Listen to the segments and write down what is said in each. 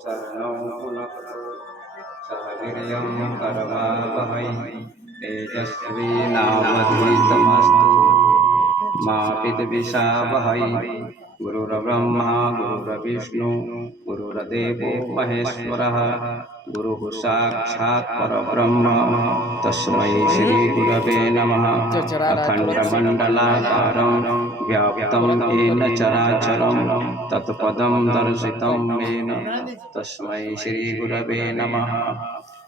शरणं पुनक्तु सह वीर्यं करवावहै तेजस्विनावधीतमस्तु मा विद्विषावहै। गुरुर्ब्रह्मा गुरुर्विष्णु गुरुर्देवो महेश्वरः गुरुः साक्षात् परब्रह्म तस्मै श्री गुरवे नमः। अखण्डमण्डलाकारं व्याप्तं येन चराचरं तत्पदं दर्शितं येन तस्मै श्री गुरवे नमः।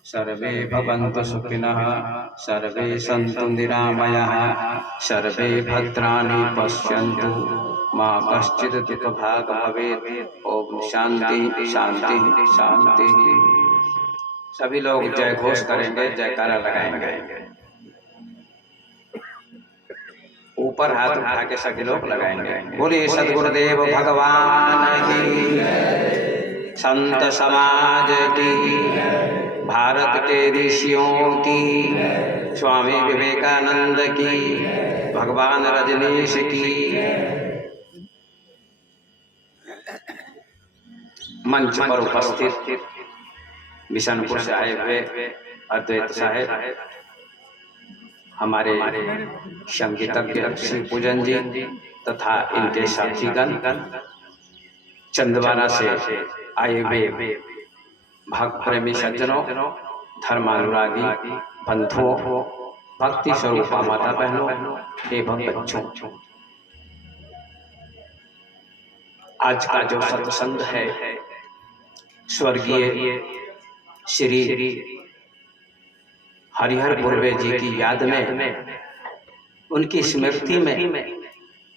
सर्वे भवन्तु सुखिनः सर्वे सन्तु निरामयाः सर्वे भद्राणि पश्यन्तु मा कश्चित् दुःखभाग् भवेत्। ओम शांति शांति शांति। सभी लोग जय घोष करेंगे, जयकारा लगाएंगे। ऊपर हाथ उठा के सभी लोग लगाएंगे। बोलिए सद्गुरुदेव भगवान की, संत समाज की, भारत के ऋषियों की, स्वामी विवेकानंद की, भगवान रजनीश की। मंच पर उपस्थित बिशनपुर से आए हुए अद्वैत साहेब, हमारे संगीतज्ञ श्री पूजन जी तथा इनके साथीगण, चंदवारा से आए हुए भक्त प्रेमी सज्जनों, धर्मानुरागी बंधुओं, भक्ति स्वरूपा माता बहनों एवं बच्चों, आज का जो सत्संग है स्वर्गीय श्री हरिहर पूर्वे जी की याद में, उनकी स्मृति में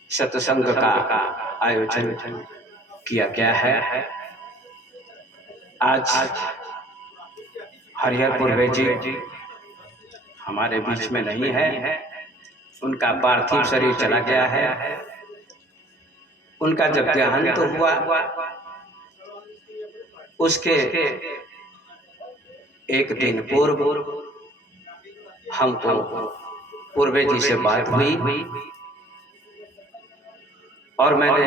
सत्संग का आयोजन किया गया है। आज हरिहर पूर्वे जी हमारे बीच में नहीं है, उनका पार्थिव शरीर चला गया है। उनका जब देहांत हुआ उसके एक दिन पूर्व हमको पूर्वे जी से बात हुई और मैंने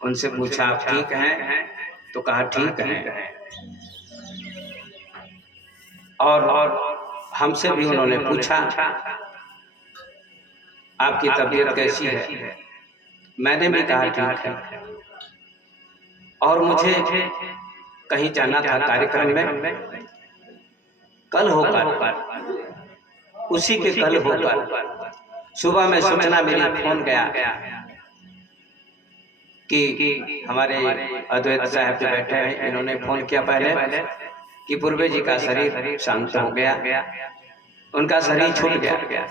उनसे पूछा आप ठीक हैं? तो कहा ठीक हैं। और हमसे भी उन्होंने पूछा आपकी तबीयत कैसी है? मैंने भी कहा ठीक है। और मुझे कहीं जाना था कार्यक्रम में, कल होकर, उसी के कल होकर सुबह में सूचना मेरी फोन गया कि हमारे अद्वैत साहब जो बैठे हैं, इन्होंने फोन किया पहले कि पूर्वे जी का शरीर शांत हो गया, उनका शरीर छूट गया।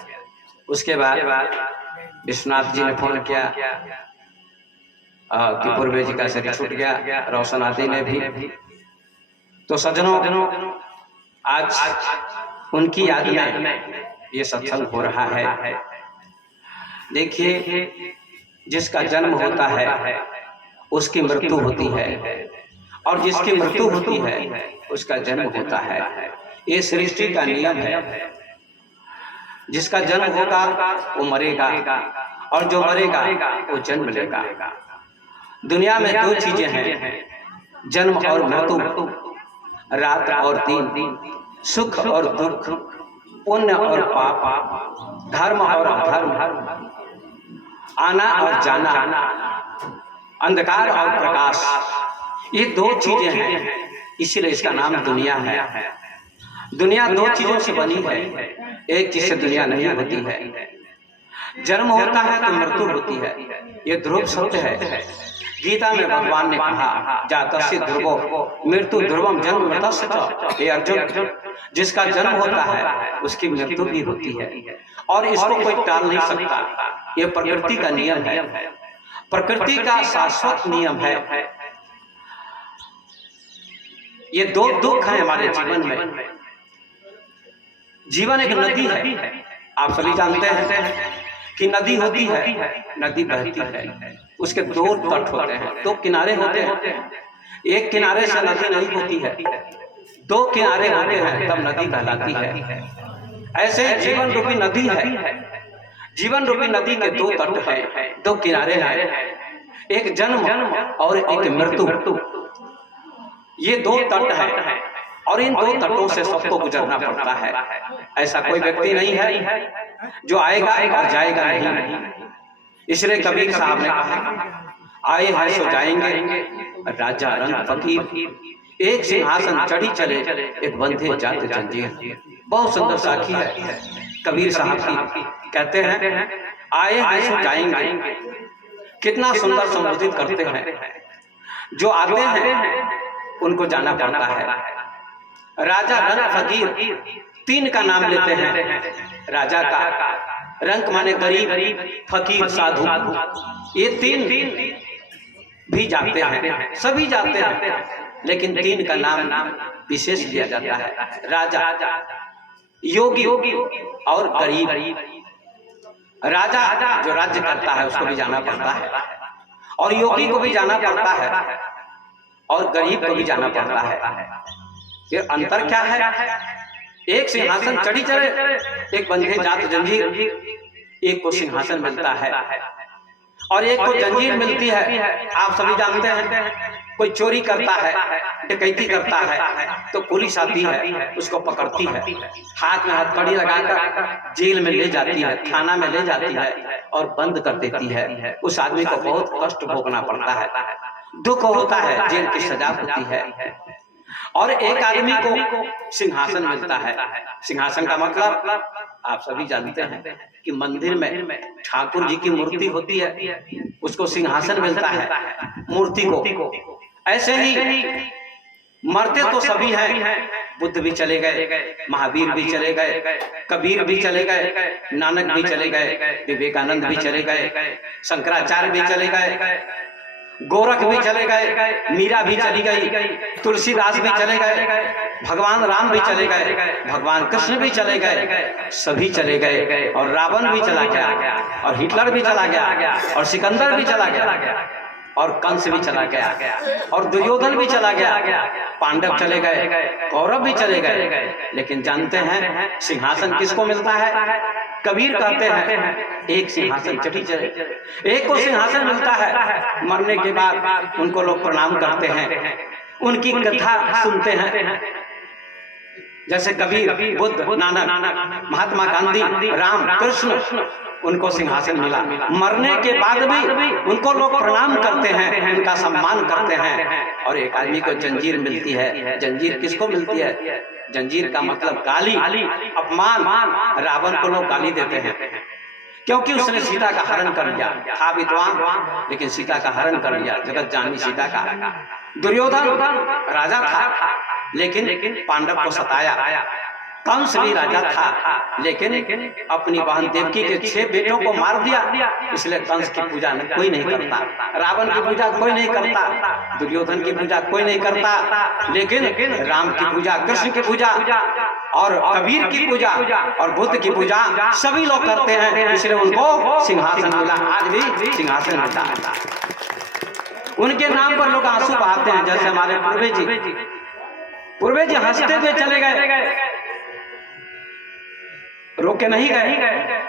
उसके बाद विश्वनाथ जी ने फोन किया कि पूर्वे जी का शरीर छूट गया, रोशन आदि ने भी। तो सज्जनों, आज उनकी याद में ये सत्संग हो रहा है। देखिए, जिसका जन्म होता है उसकी मृत्यु होती है, और जिसकी मृत्यु होती है उसका जन्म होता है। ये सृष्टि का नियम है। जिसका जन्म होगा वो मरेगा, और जो मरेगा वो जन्म लेगा। दुनिया में दो चीजें हैं, जन्म और मृत्यु, रात और दिन, सुख और दुख, पुण्य और पाप, धर्म और अधर्म, आना और जाना, अंधकार और प्रकाश। ये दो चीजें हैं, इसीलिए इसका नाम दुनिया है। दुनिया दो चीजों से बनी है, एक चीज से दुनिया नहीं होती है। जन्म होता है तो मृत्यु होती है, ये ध्रुव सत्य है। गीता में भगवान ने कहा जातस्य ध्रुवो मृत्यु ध्रुवम जन्म मृतस्य च। हे अर्जुन, जिसका जन्म होता है उसकी मृत्यु भी होती है, और इसको कोई टाल नहीं सकता। ये प्रकृति का नियम है, प्रकृति का शाश्वत नियम है। ये दो दुख है हमारे जीवन में। जीवन एक नदी है, आप सभी जानते हैं कि नदी होती है, नदी बहती है, उसके दो तट होते हैं, दो किनारे होते हैं। एक किनारे से नदी नहीं होती है, दो किनारे होते हैं तब नदी कहलाती है। ऐसे जीवन रूपी नदी है। जीवन रूपी नदी के दो तट हैं, दो किनारे हैं, एक जन्म और एक मृत्यु। ये दो तट है और इन दो तटों से सबको गुजरना पड़ता है। ऐसा कोई व्यक्ति नहीं है जो आएगा और जाएगा नहीं। इसलिए कबीर साहब ने कहा, आए हैं सो जाएंगे, राजा रंग फकीर, एक सिंहासन चढ़ी चले, एक बंधे जात जंजीर। बहुत सुंदर साखी है कबीर साहब की। कहते हैं आए हैं सो जाएंगे, कितना सुंदर संबोधित करते हैं। जो आते हैं उनको जाना पड़ता है। राजा रंग फकीर, तीन का नाम लेते हैं राजा का। रंग माने गरीब, फकीर साधु, ये तीन भी जाते हैं, सभी जाते हैं, लेकिन तीन का नाम विशेष दिया जाता है। राजा, योगी और गरीब। राजा जो राज्य करता है उसको भी जाना पड़ता है, और योगी को भी जाना पड़ता है, और गरीब को भी जाना पड़ता है। ये अंतर क्या है? एक सिंहासन चढ़ी चढ़े, एक बंधे जात जंजीर। एक को सिंहासन मिलता है और एक को जंजीर मिलती है। आप सभी जानते हैं, कोई चोरी करता है, डकैती करता है तो पुलिस आती है, उसको पकड़ती है, हाथ में हथकड़ी लगाकर जेल में ले जाती है, थाना में ले जाती है और बंद कर देती है। उस आदमी को बहुत कष्ट भोगना पड़ता है, दुख होता है, जेल की सजा होती है। और एक आदमी को सिंहासन मिलता है। सिंहासन का मतलब आप सभी जानते हैं कि मंदिर में ठाकुर जी की मूर्ति होती है, उसको सिंहासन मिलता है, मूर्ति को। ऐसे ही मरते तो सभी हैं, बुद्ध भी चले गए, महावीर भी चले गए, कबीर भी चले गए, नानक भी चले गए, विवेकानंद भी चले गए, शंकराचार्य भी चले गए, गोरख भी चले गए, मीरा भी चली गई, तुलसीदास भी चले गए, भगवान राम भी चले गए, भगवान कृष्ण भी चले गए, सभी चले गए। और रावण भी चला गया, और हिटलर भी चला गया, और सिकंदर भी चला गया, और कंस भी चला गया, और दुर्योधन भी चला गया, पांडव चले गए, कौरव भी चले गए। लेकिन जानते हैं सिंहासन किसको मिलता है? कबीर कहते हैं एक सिंहासन चढ़ी चले, एक को सिंहासन मिलता है। मरने के बाद उनको लोग प्रणाम करते हैं, उनकी कथा सुनते हैं। जैसे कबीर, बुद्ध, नानक, महात्मा गांधी, राम, कृष्ण, उनको सिंहासन मिला। मरने के बाद भी उनको लोग प्रणाम करते हैं, उनका सम्मान करते हैं। और एक आदमी को जंजीर मिलती है। जंजीर किसको मिलती है? जंजीर का मतलब गाली, अपमान। रावण को लोग गाली देते हैं क्योंकि उसने सीता का हरण कर लिया। था विद्वान लेकिन सीता का हरण कर लिया, जगत जानवी सीता का। दुर्योधन राजा था लेकिन पांडव को सताया। कंस भी राजा था लेकिन अपनी बहन देवकी के 6 बेटों को मार दिया, इसलिए कंस की पूजा कोई नहीं करता, रावण की पूजा कोई नहीं करता, दुर्योधन की पूजा कोई नहीं करता, लेकिन राम की पूजा, कृष्ण की पूजा और कबीर की पूजा और बुद्ध की पूजा सभी लोग करते हैं, इसलिए उनको सिंहासन मिला। आज भी सिंहासन मिलता है। उनके नाम पर लोग आंसू बहाते हैं। जैसे हमारे पूर्वे जी हंसते हुए चले गए, रोके नहीं गए।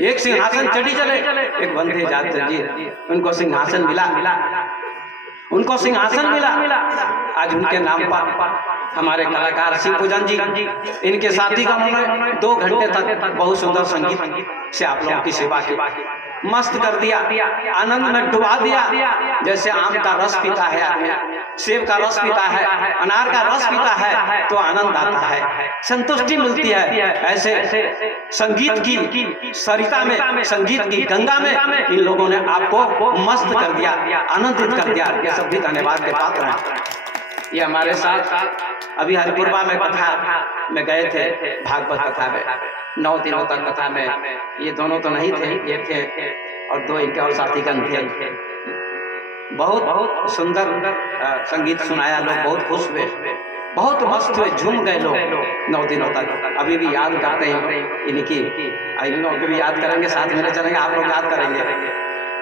एक सिंहासन चढ़ी चले, एक बंधे जात जंजीर। उनको सिंहासन मिला, उनको सिंहासन मिला। आज उनके नाम पर हमारे कलाकार शिव पूजन जी, इनके साथी का उन्होंने 2 घंटे तक बहुत सुंदर संगीत से आप लोगों की सेवा की, मस्त कर दिया, आनंद में डुबा दिया। जैसे आम का रस पीता है आदमी, सेब का रस पीता है, अनार का रस पीता है तो आनंद आता है, संतुष्टि मिलती है। ऐसे संगीत की सरिता में, संगीत की गंगा में इन लोगों ने आपको मस्त कर दिया, आनंदित कर दिया। ये सब भी धन्यवाद के पात्र हैं। ये हमारे साथ अभी हरिपुरवा में कथा में गए थे, भागवत कथा में 9 दिनों तक कथा में। ये दोनों तो नहीं थे, ये थे और 2 इनके और साथीगण थे। बहुत सुंदर संगीत सुनाया, लोग बहुत खुश हुए, बहुत मस्त हुए, झूम गए लोग 9 दिनों तक। अभी भी याद करते हैं इनकी, इन लोगों को भी याद करेंगे, साथ में चलेंगे, आप लोग याद करेंगे।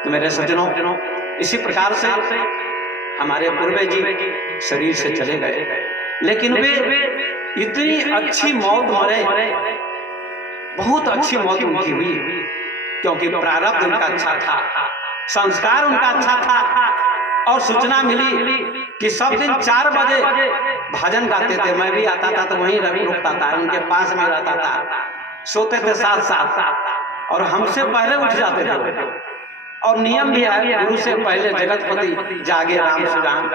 तो मेरे सज्जनों, इसी प्रकार से हमारे पूर्वज जी शरीर से चले गए, लेकिन वे इतनी अच्छी मौत मरे, बहुत अच्छी मौत उनकी हुई, क्योंकि प्रारब्ध उनका अच्छा था, संस्कार उनका अच्छा था। और सूचना मिली कि सब दिन 4 बजे भजन गाते थे। मैं भी आता था तो वहीं रुकता था, उनके पास में रहता था, सोते थे साथ साथ और हमसे पहले उठ जाते थे। और नियम भी है, गुरु से पहले जगतपति जागे राम सुजान,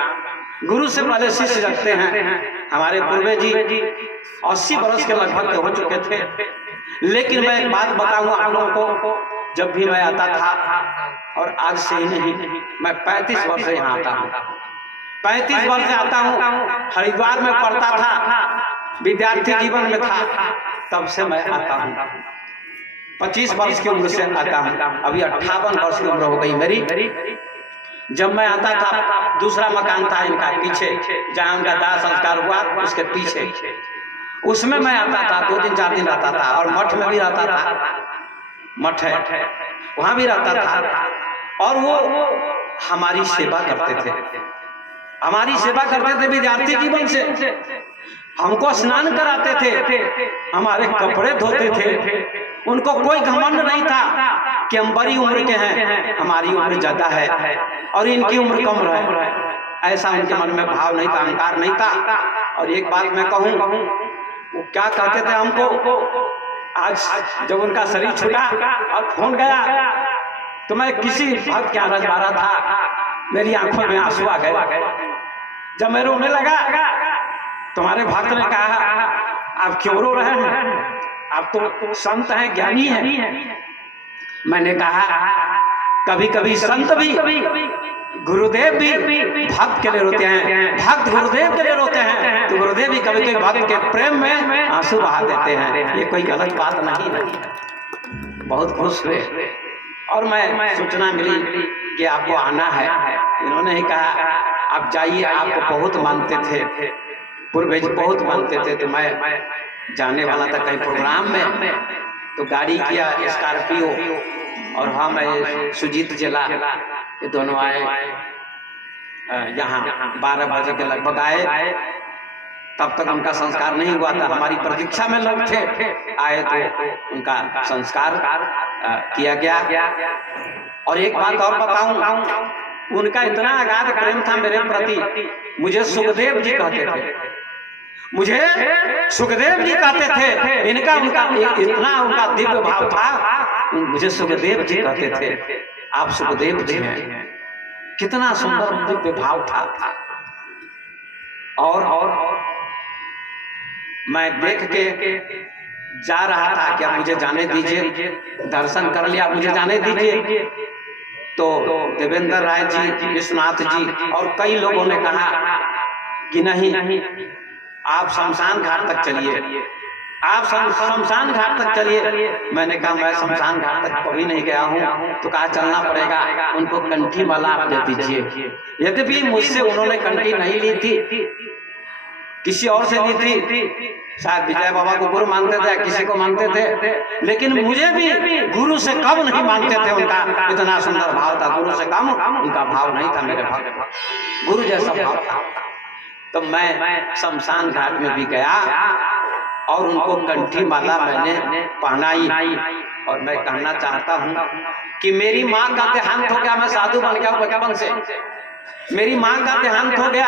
गुरु से पहले शिष्य जगते हैं। हमारे पूर्वे जी 80 वर्ष के लगभग हो चुके थे। लेकिन मैं एक बात बताऊं आप लोगों को, जब भी मैं आता था, और आज से ही नहीं, मैं 35 वर्ष से यहाँ आता हूँ, 35 वर्ष से आता हूँ। हरिद्वार में पढ़ता था, विद्यार्थी जीवन में था, तब से मैं आता हूँ। 25 वर्ष की उम्र से आता हूँ, अभी 58 वर्ष की उम्र हो गई मेरी। जब मैं आता था, दूसरा मकान था इनका पीछे, जहाँ उनका दाह संस्कार हुआ उसके पीछे, उसमें मैं आता था, 2 दिन 4 दिन रहता था। और मठ में भी रहता था, मठ है वहां भी रहता था। और वो हमारी सेवा करते थे, हमारी सेवा करते थे विद्यार्थी जीवन से। हमको स्नान कराते थे, हमारे कपड़े धोते थे। उनको कोई घमंड नहीं था कि हम बड़ी उम्र के हैं, हमारी उम्र ज्यादा है और इनकी उम्र कम है, ऐसा उनके मन में भाव नहीं था, अहंकार नहीं था। और एक बात मैं कहूं, वो क्या कहते थे हमको, आज जब उनका शरीर छूटा और खून गया तो मैं किसी भक्त के यहाँ रजवाड़ा था, मेरी आंखों में आंसू आ गए। जब मैं रोने लगा, तुम्हारे भक्त ने कहा आप क्यों रो रहे हैं, आप तो संत हैं, ज्ञानी हैं। मैंने कहा कभी कभी संत भी, गुरुदेव भी भक्त के लिए रोते हैं, भक्त गुरुदेव के लिए रोते हैं, तो गुरुदेव भी कभी कभी भक्त के प्रेम में आंसू बहा देते हैं। ये कोई गलत बात नहीं है। बहुत खुश हुए और मैं सूचना मिली कि आपको आना है। इन्होंने ही कहा आप जाइए, आपको बहुत मानते थे, पूर्वे जी बहुत मानते थे। तो मैं जाने वाला था कहीं प्रोग्राम में, तो गाड़ी किया स्कॉर्पियो, और हम सुजीत जिला, ये दोनों आए यहाँ 12 बजे के लगभग आए। तब तक उनका संस्कार नहीं हुआ था, हमारी प्रतीक्षा में लोग थे। आए तो उनका संस्कार किया गया। और एक बात और बताऊं, उनका इतना अगाध प्रेम था मेरे प्रति, मुझे सुखदेव जी कहते थे, मुझे सुखदेव जी कहते थे। इनका उनका इतना उनका दिव्य भाव था, मुझे सुखदेव जी कहते थे। आप सुखदेव जी हैं, कितना सुंदर दिव्य भाव था। और मैं देख के जा रहा था, क्या मुझे जाने दीजिए, दर्शन कर लिया, मुझे जाने दीजिए। तो देवेंद्र राय जी, विश्वनाथ जी और कई लोगों ने कहा कि नहीं, आप शमशान घाट तक चलिए, आप शमशान घाट तक चलिए। मैंने कहा मैं शमशान घाट तक कभी नहीं गया हूँ। तो कहा चलना पड़ेगा, उनको कंठी माला आप दे दीजिए। यद्यपि मुझसे उन्होंने कंठी नहीं ली थी, किसी और से ली थी, शायद विजय बाबा को गुरु मानते थे, किसी को मानते थे, लेकिन मुझे भी गुरु से कम नहीं मानते थे। उनका इतना सुंदर भाव था, गुरु से कम उनका भाव नहीं था मेरे भाव, गुरु जैसा भाव था। तो मैं शमशान घाट में भी गया और उनको कंठी माला मैंने पहनाई। और मैं कहना चाहता हूँ कि मेरी माँ का देहांत हो गया, मैं साधु बन गया बचपन से, मेरी माँ का देहांत हो गया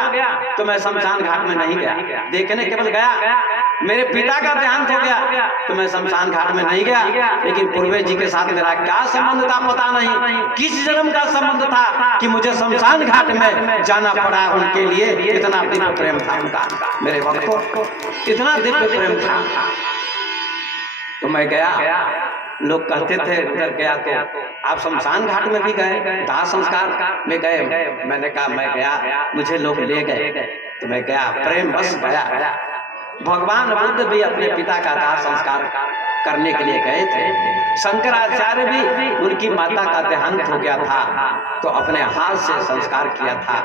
तो मैं शमशान घाट में नहीं गया, देखने केवल गया। मेरे पिता का देहांत हो गया तो मैं शमशान घाट में नहीं गया। लेकिन पूर्वे जी के साथ मेरा क्या संबंध था पता नहीं, किस जन्म का संबंध था कि मुझे शमशान घाट में जाना पड़ा उनके लिए। इतना दिव्य प्रेम था उनका मेरे भक्तों, इतना दिव्य प्रेम था। तो मैं गया, लोग कहते थे उधर गया तो आप शमशान घाट में भी गए, दाह संस्कार में गए। मैंने कहा मैं गया, मुझे लोग ले गए तो मैं गया, प्रेम बस गया। भगवान बुद्ध भी अपने पिता का दाह संस्कार करने के लिए गए थे। शंकराचार्य भी, उनकी माता का देहांत हो गया था तो अपने हाथ से संस्कार किया था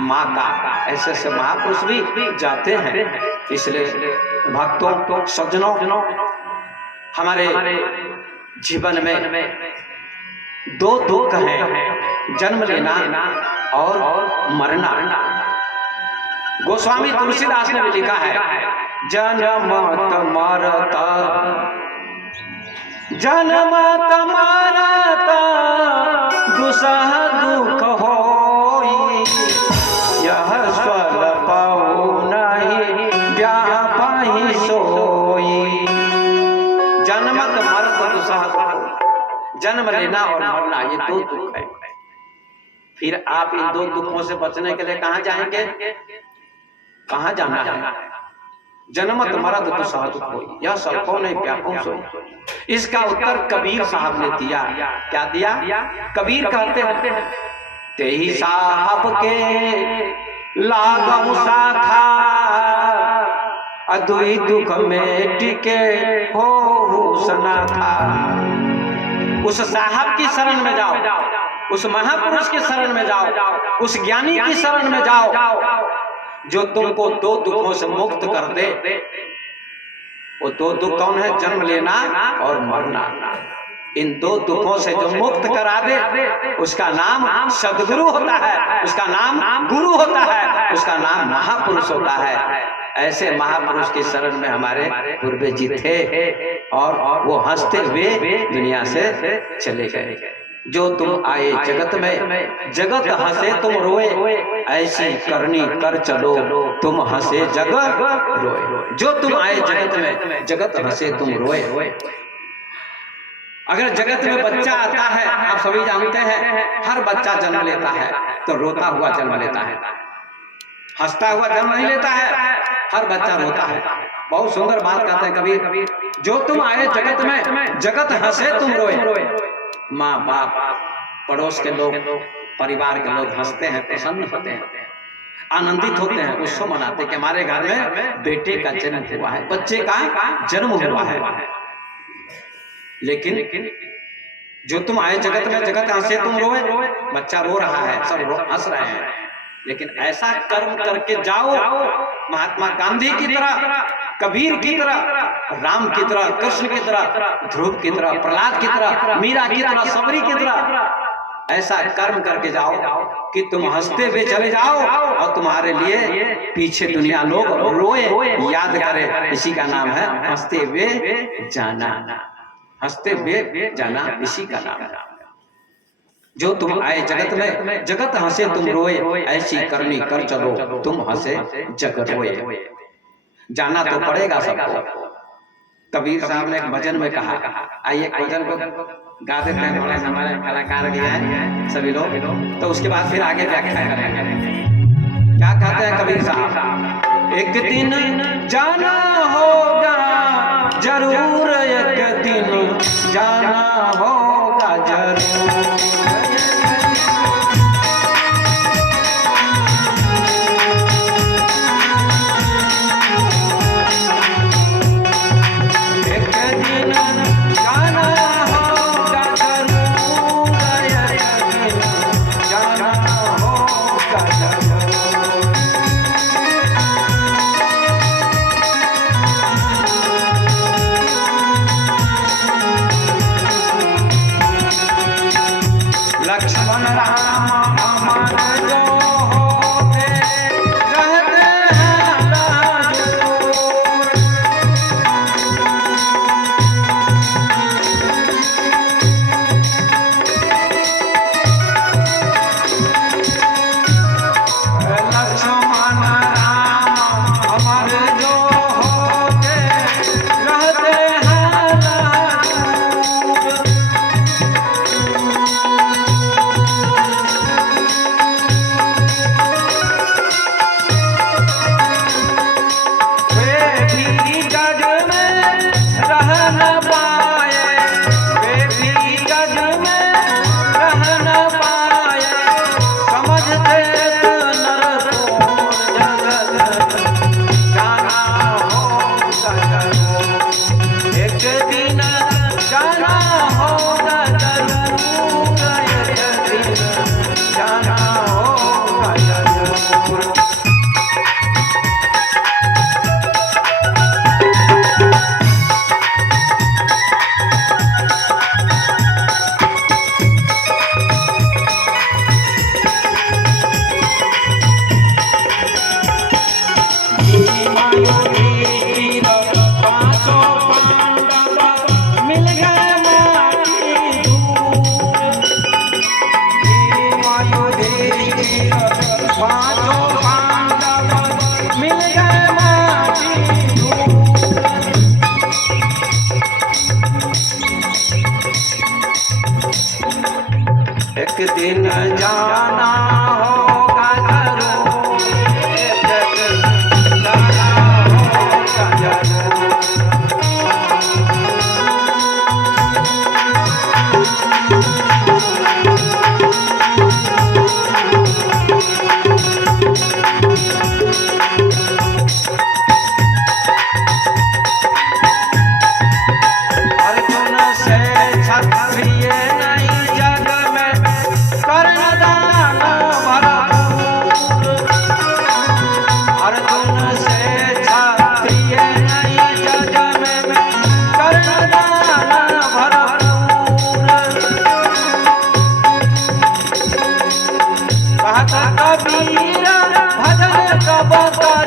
माँ का। ऐसे ऐसे महापुरुष भी जाते हैं। इसलिए भक्तों, सज्जनों, हमारे जीवन में 2 दुख हैं, जन्म लेना और मरना। गोस्वामी तुलसीदास ने भी लिखा है, जन्मत मरत, जन्मत मरत दुसह दुख होई, जन्म लेना और मरना, ये दो दुख है। फिर आप इन दो दुखों से बचने के लिए कहां जाएंगे? कहां जाना है? जन्मत मरद तो सहज कोई, यह सब कौन है व्याकुल सोई। इसका उत्तर कबीर साहब ने दिया। क्या दिया? कबीर कहते हैं, तेही साहब के लागम साखा, अदुई दुख में टिके हो हुस्ना था। उस साहब की शरण में जाओ, उस महापुरुष की शरण में जाओ, उस ज्ञानी की शरण में जाओ, जो तुमको दो दुखों से मुक्त कर दे। वो दो दुख कौन है? जन्म लेना और मरना। इन दो दुखों से जो मुक्त करा दे, उसका नाम सदगुरु होता है, उसका नाम गुरु होता है, उसका नाम महापुरुष होता है। ऐसे महापुरुष की शरण में हमारे पूर्वज जी थे और वो हंसते हुए दुनिया से चले गए। जो तुम आए जगत में, जगत हंसे तुम रोए, ऐसी करनी कर चलो, तुम हंसे जगत रोए। जो तुम आए जगत में, जगत हंसे तुम रोए। अगर जगत में बच्चा आता है, आप सभी जानते हैं, हर बच्चा जन्म लेता है तो रोता हुआ जन्म लेता है, हंसता हुआ जन्म नहीं लेता है। हर बच्चा रोता है। बहुत सुंदर बात कहते हैं कबीर, जो तुम आए जगत में, जगत हंसे तुम रोए। माँ बाप, पड़ोस के लोग, परिवार के लोग हंसते हैं, प्रसन्न होते हैं, आनंदित होते हैं, उत्सव मनाते कि हमारे घर में बेटे का जन्म हुआ है, बच्चे का जन्म हुआ है। लेकिन जो तुम आए जगत में, जगत हंसे तुम रोए, बच्चा रो रहा है, सब हंस रहे हैं। लेकिन ऐसा कर्म करके जाओ, महात्मा गांधी की तरह, कबीर की तरह, राम की तरह, कृष्ण की तरह, ध्रुव की तरह, प्रहलाद की तरह, मीरा की तरह, सबरी की तरह, ऐसा कर्म करके जाओ कि तुम हंसते हुए चले जाओ और तुम्हारे लिए पीछे दुनिया लोग रोए, याद करे। इसी का नाम है हंसते हुए जाना। हंसते हुए जाना इसी का नाम है। जो तुम आए जगत में, जगत हंसे तुम रोए, ऐसी करनी कर चलो, तुम हंसे जगत रोए। जाना तो पड़ेगा सबको। कबीर साहब ने एक भजन में कहा, आइए भजन को गा देते हैं, हमारे कलाकार भी हैं सभी लोग, तो उसके बाद फिर आगे व्याख्या करेंगे। क्या कहते हैं कबीर साहब? एक दिन जाना होगा जरूर, एक दिन जाना होगा जरूर।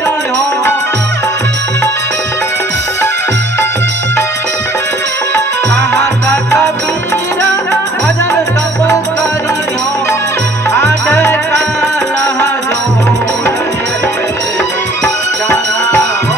करी हो, कहाँ का कबीर भजन कब करी हो, आधे काला जो जाना हो।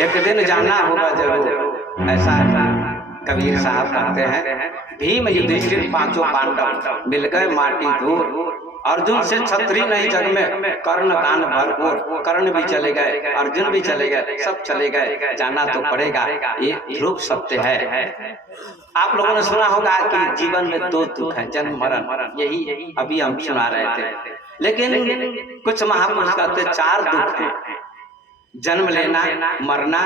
एक दिन जाना होगा जरूर, ऐसा कबीर साहब कहते हैं। भीम युधिष्ठिर पांचों पांडव मिल गए माटी दूर, अर्जुन से छत्री नहीं जग में, कर्ण दान भरपूर। कर्ण भी चले गए, अर्जुन भी चले गए, सब चले गए, जाना तो पड़ेगा, ये ध्रुव सत्य है। आप लोगों ने सुना होगा कि जीवन में दो दुख है, जन्म मरण, यही अभी हम सुना रहे थे। लेकिन कुछ महापुरुष कहते चार दुख हैं, जन्म लेना, मरना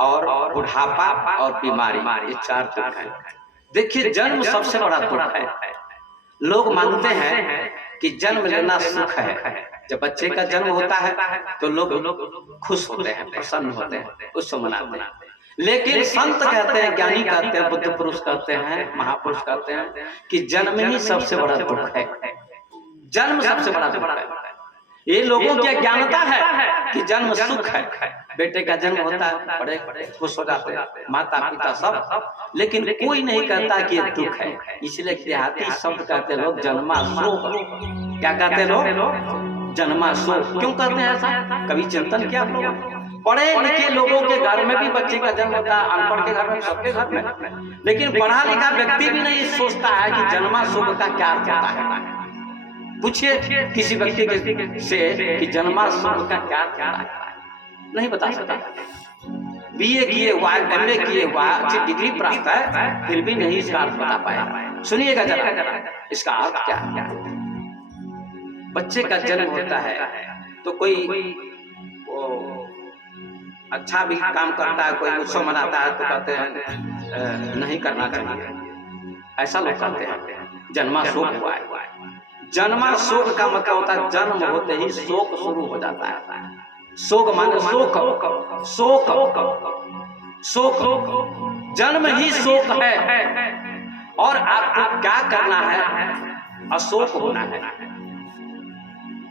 और बुढ़ापा और बीमारी, ये चार दुख है। देखिए जन्म सबसे बड़ा दुख है। लोग मानते हैं कि जन्म लेना सुख है। जब बच्चे का जन्म होता है तो लोग खुश होते हैं, प्रसन्न होते हैं, उत्सव मनाते हैं। लेकिन संत कहते हैं, ज्ञानी कहते हैं, बुद्ध पुरुष कहते हैं, महापुरुष कहते हैं कि जन्म ही सबसे बड़ा दुख है। जन्म सबसे बड़ा दुख है। ये लोगों की अज्ञानता है कि जन्म सुख है। बेटे का जन्म होता है, बड़े खुश हो जाते हैं, माता पिता सब, लेकिन कोई नहीं कहता कि ये दुख है। इसलिए देहाती शब्द कहते लोग जन्मा शोक। क्या कहते लोग? जन्मा शोक। क्यों कहते हैं ऐसा? कभी चिंतन किया आप लोगों ने? पढ़े लिखे लोगों के घर में भी बच्चे का जन्म होता है, अनपढ़ के घर में, सबके घर में। लेकिन पढ़ा लिखा व्यक्ति भी नहीं सोचता है कि जन्मा शोक का क्या अर्थ होता है। पूछिए किसी व्यक्ति से कि जन्मा शोक का क्या अर्थ होता है, नहीं बता सकता। बीए किए हुआ, एमए किए हुआ, अच्छी डिग्री प्राप्त है, फिर भी नहीं इसका अर्थ बता पाया। सुनिएगा जरा, इसका अर्थ क्या है। बच्चे का जन्म होता है तो कोई अच्छा भी काम करता है, कोई उत्सव मनाता है तो कहते हैं नहीं करना चाहिए, ऐसा लोग कहते हैं। जन्मा शोक हुआ है। जन्मा शोक का मतलब होता है जन्म होते ही शोक शुरू हो जाता है। शोक माने शोक, जन्म ही शोक है। और आपको क्या करना है? अशोक होना है।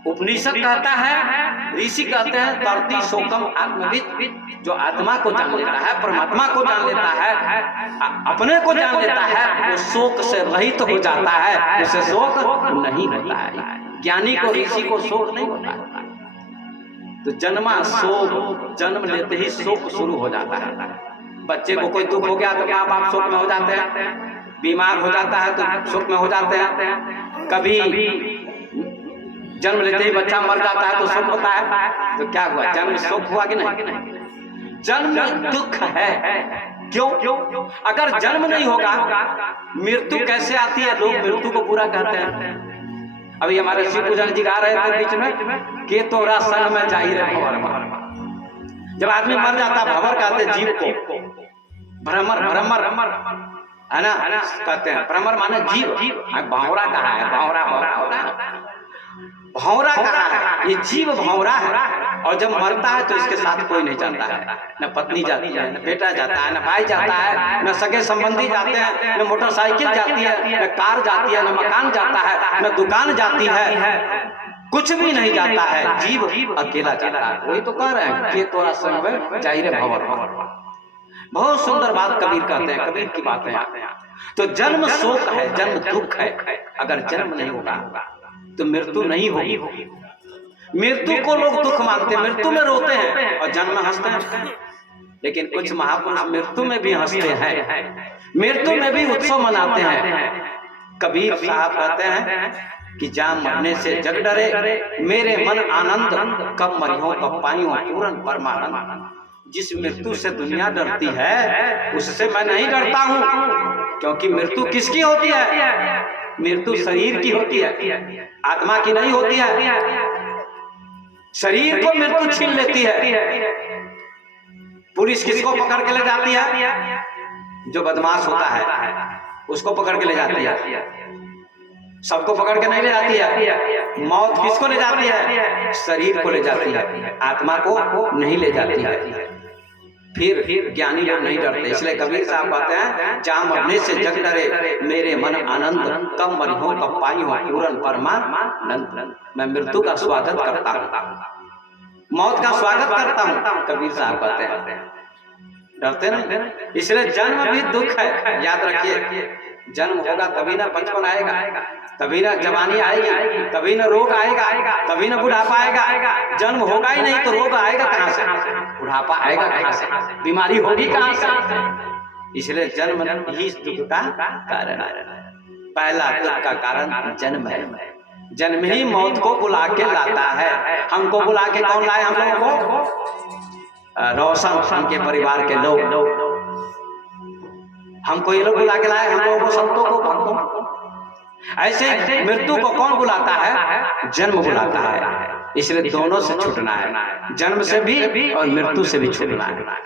उपनिषद कहता है, ऋषि कहते हैं, तरती शोकम आत्मविद, जो आत्मा को जान लेता है, परमात्मा को जान लेता है, अपने को जान लेता है, वो शोक से रहित हो जाता है, उसे शोक नहीं होता है। ज्ञानी को, ऋषि को शोक नहीं होता है। तो जन्मा शोक, जन्म लेते ही शोक शुरू हो जाता है। बच्चे को कोई दुख हो गया तो माँ बाप शोक में हो जाते हैं, बीमार हो जाता है तो शोक में हो जाते हैं, कभी जन्म लेते ही बच्चा मर जाता है तो शोक होता है। तो क्या हुआ? जन्म शोक हुआ कि नहीं? जन्म दुख है। क्यों? अगर जन्म नहीं होगा, मृत्यु कैसे आती है? लोग मृत्यु को बुरा कहते हैं। अभी हमारे शिव पूजन जी गा रहे थे बीच में कि तोरा संग में जाहिर है भंवर। जब आदमी मर जाता, भंवर कहते जीव को, भ्रमर है ना, कहते हैं। भ्रमर माने जीव। भंवरा कहा है? भंवरा कहा है? ये जीव भंवरा है। और जब मरता है तो इसके साथ कोई नहीं जाता है, न पत्नी जाती है, न बेटा जाता है, न भाई जाता है, न सगे संबंधी जाते हैं, न मोटरसाइकिल जाती है, न कार जाती है, न मकान जाता है, न दुकान जाती है, कुछ भी नहीं जाता है। जीव अकेला जाता है। वही तो कह रहे हैं कि तोरा संग में जाहिर भंवर। बहुत सुंदर बात कबीर कहते हैं, कबीर की बातें। तो जन्म शोक है, जन्म दुख है। अगर जन्म नहीं होगा तो मृत्यु नहीं होगी। मृत्यु को लोग दुख मानते हैं, मृत्यु में रोते हैं और जन्म में हंसते हैं। लेकिन कुछ महापुरुष मृत्यु में भी हंसते हैं, मृत्यु में भी उत्सव मनाते हैं। कबीर साहब कहते हैं कि जा मरने से जग डरे, मेरे मन आनंद, कब मरियो कब पाइयो पूरन परमानंद। जिस मृत्यु से दुनिया डरती है उससे मैं नहीं डरता हूँ, क्योंकि मृत्यु किसकी होती है? मृत्यु शरीर की होती है, आत्मा की नहीं होती है। शरीर को मृत्यु छीन लेती है। पुलिस किसको पकड़ के ले जाती है? जो बदमाश होता है उसको पकड़ के ले जाती है, सबको पकड़ के नहीं ले जाती है। मौत किसको ले जाती है? शरीर को ले जाती है, आत्मा को नहीं ले जाती है। फिर ज्ञानी लोग नहीं डरते, इसलिए कबीर साहब कहते हैं, जा मरने से जग डरे मेरे मन आनंद, कब मरी हो कब पाई हो पूरन परमानंद। मैं मृत्यु का स्वागत करता हूँ, मौत का स्वागत करता हूँ, कबीर साहब कहते हैं। डरते नहीं, इसलिए जन्म भी दुख है, याद रखिए। जन्म होगा तभी ना बचपन आएगा, तभी ना जवानी आएगी, तभी ना रोग आएगा, तभी ना बुढ़ापा आएगा। जन्म होगा ही नहीं तो रोग आएगा कहाँ से? बुढ़ापा आएगा कहाँ से? बीमारी होगी कहाँ से? इसलिए जन्म ही दुख का कारण है। पहला दुख का कारण जन्म है। जन्म ही मौत को बुला के लाता है। हमको बुला के कौन लाए? हम लोगों को रोशन के परिवार के लोग, हमको ये लोग बुला के लाए, हम लोगों को, संतों को, भक्तों को। ऐसे मृत्यु को कौन बुलाता है? जन्म बुलाता है। इसलिए दोनों से छूटना है, जन्म से भी और मृत्यु से भी छूटना है।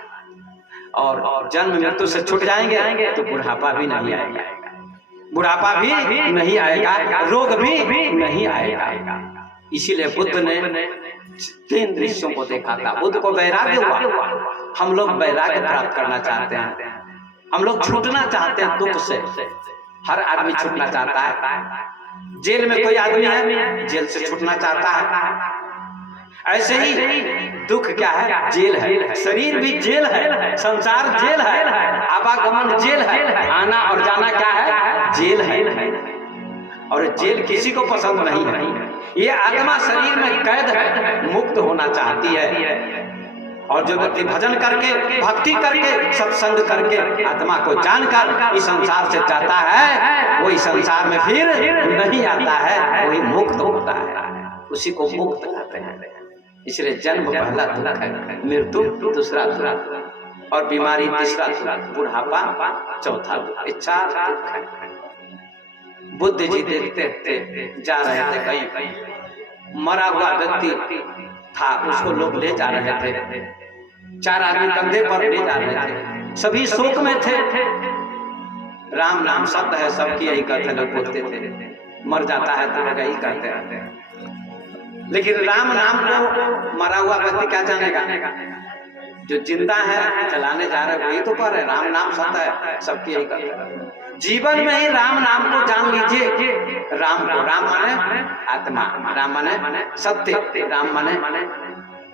और जन्म मृत्यु से छूट जाएंगे तो बुढ़ापा भी नहीं आएगा, बुढ़ापा भी नहीं आएगा, रोग भी नहीं आएगा। इसीलिए बुद्ध ने 3 दृश्यों को देखा था। बुद्ध को वैराग्य हुआ। हम लोग वैराग्य प्राप्त करना चाहते हैं, हम लोग छूटना चाहते हैं दुख से। हर आदमी छूटना चाहता है। जेल में कोई आदमी है, जेल से छूटना चाहता है। ऐसे ही दुख क्या है? जेल है। शरीर भी जेल है, संसार जेल है, आवागमन जेल है, आना और जाना क्या है? जेल है। और जेल किसी को पसंद नहीं है। ये आत्मा शरीर में कैद है, मुक्त होना चाहती है। और जो व्यक्ति भजन करके, भक्ति करके, सत्संग करके, आत्मा को जानकर इस संसार से जाता है, वो इस संसार में फिर नहीं आता है, वही मुक्त होता है, उसी को मुक्त कहते हैं। इसलिए जन्म पहला दुख है, मृत्यु दूसरा दुख, और बीमारी तीसरा दुख, बुढ़ापा चौथा दुख। ये 4 दुख है। बुद्ध जी देखते जा रहे थे, कहीं मरा हुआ व्यक्ति था, उसको लोग ले जा रहे थे। 4 आदमी कंधे पर ले जा रहे थे, सभी शोक में थे। राम नाम शब्द है, सबकी यही कहते लोग बोलते थे। मर जाता है तो लोग यही कहते हैं, लेकिन राम नाम को मरा हुआ व्यक्ति क्या जानेगा? जो जिंदा है, चलाने जा रहे वही तो कर है। राम नाम सत्य है, सबकी यही कहते हैं। जीवन में ही राम नाम को जान लीजिए। राम को, राम माने आत्मा, राम माने सत्य, राम माने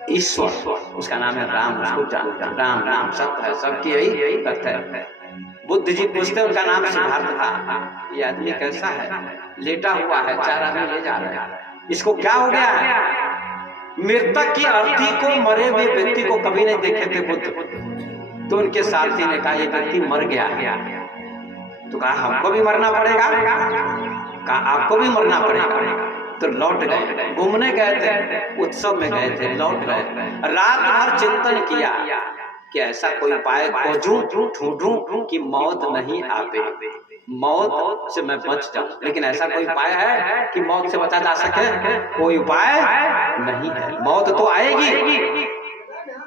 ईश्वर, उसका नाम है राम। उसको जान, राम नाम सत्य है, सबकी यही तथ्य है। बुद्ध जी पूछते, उनका नाम सिद्धार्थ था। ये आदमी कैसा है? लेटा हुआ है, 4 आदमी ले जा रहे हैं, इसको क्या हो गया है? मृतक की अर्थी को, मरे हुए व्यक्ति को कभी नहीं देखे थे बुद्ध। तो उनके साथी ने कहा, ये व्यक्ति मर गया। तो कहा, हमको भी मरना पड़ेगा? कहा, आपको भी मरना पड़ेगा। तो लौट गए, घूमने गए थे, उत्सव में गए थे, लौट गए। रात भर चिंतन किया कि ऐसा कोई उपाय खोजूं, ढूंढूं कि मौत नहीं आवे, मौत से मैं बच जाऊं। लेकिन ऐसा कोई उपाय है कि मौत से बचा जा सके? कोई उपाय नहीं है। मौत तो आएगी,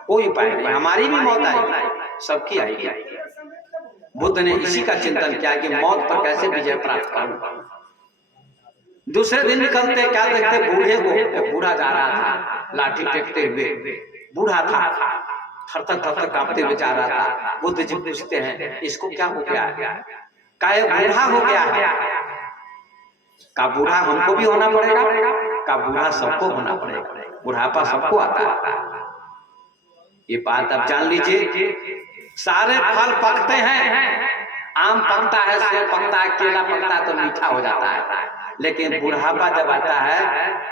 कोई उपाय नहीं। हमारी भी मौत आएगी, सबकी आएगी। बुद्ध ने इसी का चिंतन किया कि मौत पर कैसे विजय प्राप्त करूं। दूसरे दिन निकलते, क्या देखते? बूढ़े को, बूढ़ा जा रहा था लाठी टेकते हुए, बूढ़ा था, थर-थर कांपते हुए जा रहा था। बुद्ध जी पूछते हैं, इसको क्या हो गया? का बूढ़ा हो गया है? का बूढ़ा हमको भी होना पड़ेगा? का बूढ़ा सबको होना पड़ेगा, बुढ़ापा सबको आता है। ये बात आप जान लीजिए। सारे फल पकते हैं, आम पकता है, सेब पकता है, केला पकता है तो मीठा हो जाता है। लेकिन बुढ़ापा जब आता है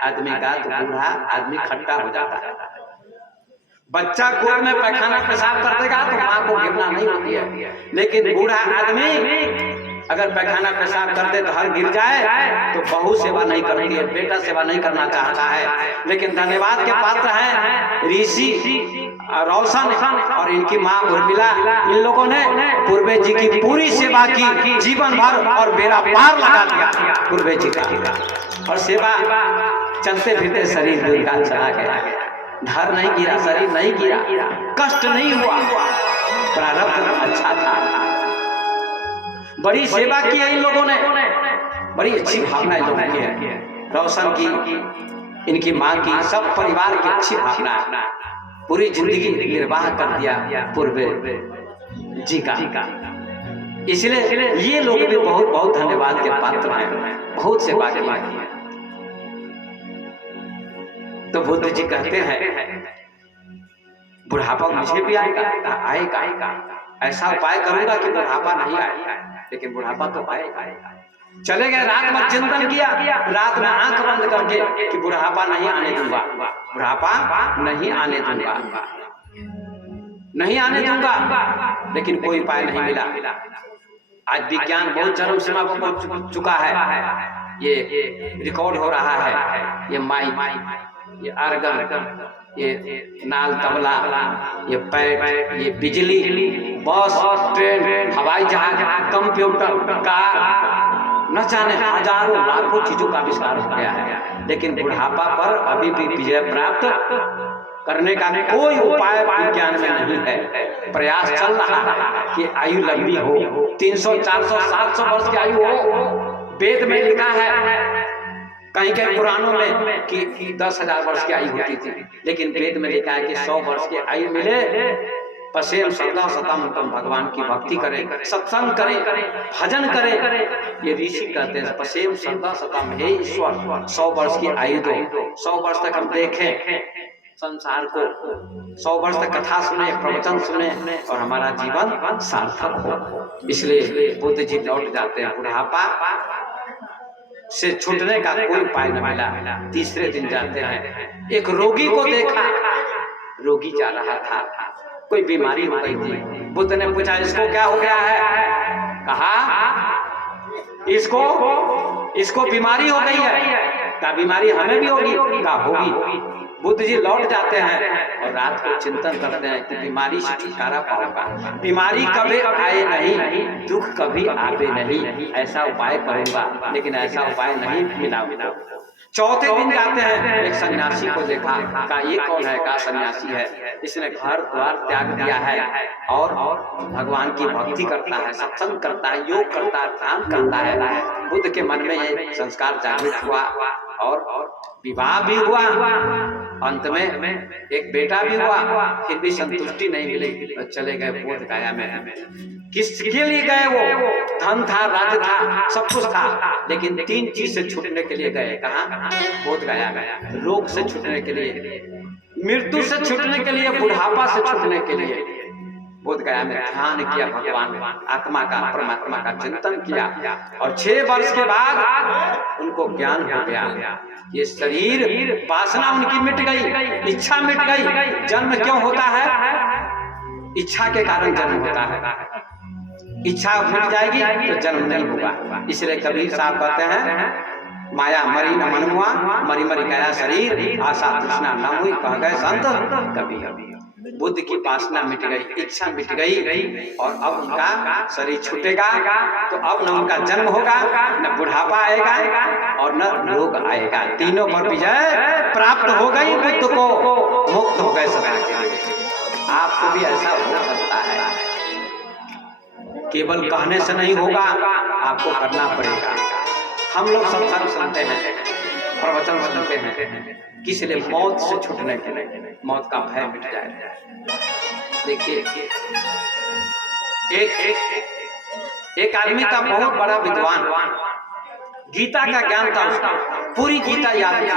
आदमी का, तो बूढ़ा आदमी खट्टा हो जाता है। बच्चा गोद में पैखाना पेशाब कर देगा तो माँ को गिरना नहीं होती है, लेकिन बूढ़ा आदमी अगर पैखाना पेशाब कर दे तो हर गिर जाए तो बहू सेवा नहीं करती है, बेटा सेवा नहीं करना चाहता है। लेकिन धन्यवाद के पात्र हैं ऋषि रोशन और इनकी माँ उर्मिला। इन लोगों ने पूर्वे जी की पूरी सेवा की जीवन भर और बेड़ा पार लगा दिया पूर्वे जी का, और सेवा चलते फिरते शरीर का चला गया। धर नहीं गिरा, शरीर नहीं गिरा, कष्ट नहीं हुआ, प्रारब्ध अच्छा था। बड़ी सेवा की है इन लोगों ने, बड़ी अच्छी भावना इन लोगों की है। रोशन की, इनकी माँ की, सब परिवार की अच्छी भावना है। पूरी जिंदगी निर्वाह कर दिया पूर्व जी का। इसलिए ये लोग भी बहुत बहुत धन्यवाद के पात्र हैं, बहुत सेवा की है। तो बुद्ध जी कहते हैं बुढ़ापा मुझे भी आएगा, ऐसा उपाय करूंगा कि बुढ़ापा नहीं आए, लेकिन बुढ़ापा तो आएगा। चले गए, रात में चिंतन किया, रात में आंख बंद करके कि बुढ़ापा नहीं आने दूंगा, बुढ़ापा नहीं आने दूंगा, नहीं आने दूंगा, लेकिन कोई उपाय नहीं मिला। आज विज्ञान बहुत चरम सीमा पर पहुंच चुका है। ये रिकॉर्ड हो रहा है, ये माइक, ये आर्गन, ये नाल तबला, ये पैट, ये बिजली, बस, ट्रेन, हवाई जहाज, कंप्यूटर, कार, न जाने हजारों लाखों चीजों का आविष्कार हो गया है, लेकिन बुढ़ापा पर अभी भी विजय प्राप्त करने का कोई उपाय विज्ञान में नहीं है। प्रयास चल रहा है कि आयु लंबी हो, 300, 400, 700 वर्ष की आयु हो। वेद में लिखा है, कहीं कहीं पुराणों में कि 10,000 वर्ष की आयु होती थी, लेकिन वेद में लिखा है कि 100 वर्ष की आयु मिले, पसेम सदा सतम तुम भगवान की भक्ति करें, सत्संग करें, भजन करें। ये ऋषि कहते हैं पसेम सदा सतम, हे ईश्वर 100 वर्ष की आयु दो, 100 वर्ष तक हम देखें संसार को, 100 वर्ष तक कथा सुने, प्रवचन सुने और हमारा जीवन सार्थक हो। इसलिए बुद्ध जी लौट जाते हैं। बुढ़ापा से छूटने का कोई उपाय न मिला। तीसरे दिन जाते हैं, एक रोगी को देखा, रोगी जा रहा था, कोई बीमारी हो गई थी। बुद्ध ने पूछा इसको क्या हो गया है? कहा इसको बीमारी हो गई है। क्या बीमारी हमें भी होगी? क्या होगी। बुद्ध जी लौट जाते हैं और रात को चिंतन करते हैं कि बीमारी से छुटकारा पाऊंगा, बीमारी कभी आए नहीं, दुख कभी आवे नहीं, ऐसा उपाय करूंगा, लेकिन ऐसा उपाय नहीं मिला। चौथे दिन जाते हैं, एक सन्यासी को देखा, कहा ये कौन है? कहा सन्यासी है, इसने घर द्वार त्याग दिया है और भगवान की भक्ति करता है, सत्संग करता है, योग करता है, ध्यान करता है। बुद्ध के मन में ये संस्कार जागृत हुआ और विवाह भी हुआ, अंत में एक बेटा भी हुआ। फिर भी संतुष्टि नहीं मिली, चले गए बोध गया में। किसके लिए गए? वो धन था, राज्य था, सब कुछ था, लेकिन 3 चीज से छूटने के लिए गए। कहाँ? बोध गया। रोग से छूटने के लिए, मृत्यु से छूटने के लिए, बुढ़ापा से छूटने के लिए बोध गया में ध्यान किया, भगवान आत्मा का, परमात्मा का चिंतन किया और 6 वर्ष के बाद उनको ज्ञान हो गया। ये शरीर वासना उनकी मिट गई, इच्छा मिट गई। जन्म क्यों होता है? इच्छा के कारण जन्म होता है। इच्छा मिट जाएगी तो जन्म नहीं होगा। इसलिए कबीर साहब कहते हैं माया मरी न मन हुआ, मरी मरी गया शरीर, आशा तृष्णा न हुई, कह गए संत कबीर। बुद्ध की वासना मिट गई, इच्छा मिट गई और अब उनका शरीर छूटेगा तो अब न उनका जन्म होगा, न बुढ़ापा आएगा और न रोग आएगा। तीनों पर विजय प्राप्त हो गई बुद्ध को, मुक्त हो गए सदा के लिए। आपको भी ऐसा हो सकता है। केवल कहने से नहीं होगा, आपको करना पड़ेगा। हम लोग सत्संग सुनते हैं, प्रवचन सुनते हैं, किस लिए? मौत से छूटने के लिए, मौत का भय मिट जाए। देखिए एक आदमी था बहुत बड़ा विद्वान, गीता का ज्ञान था उसका, पूरी गीता याद थी।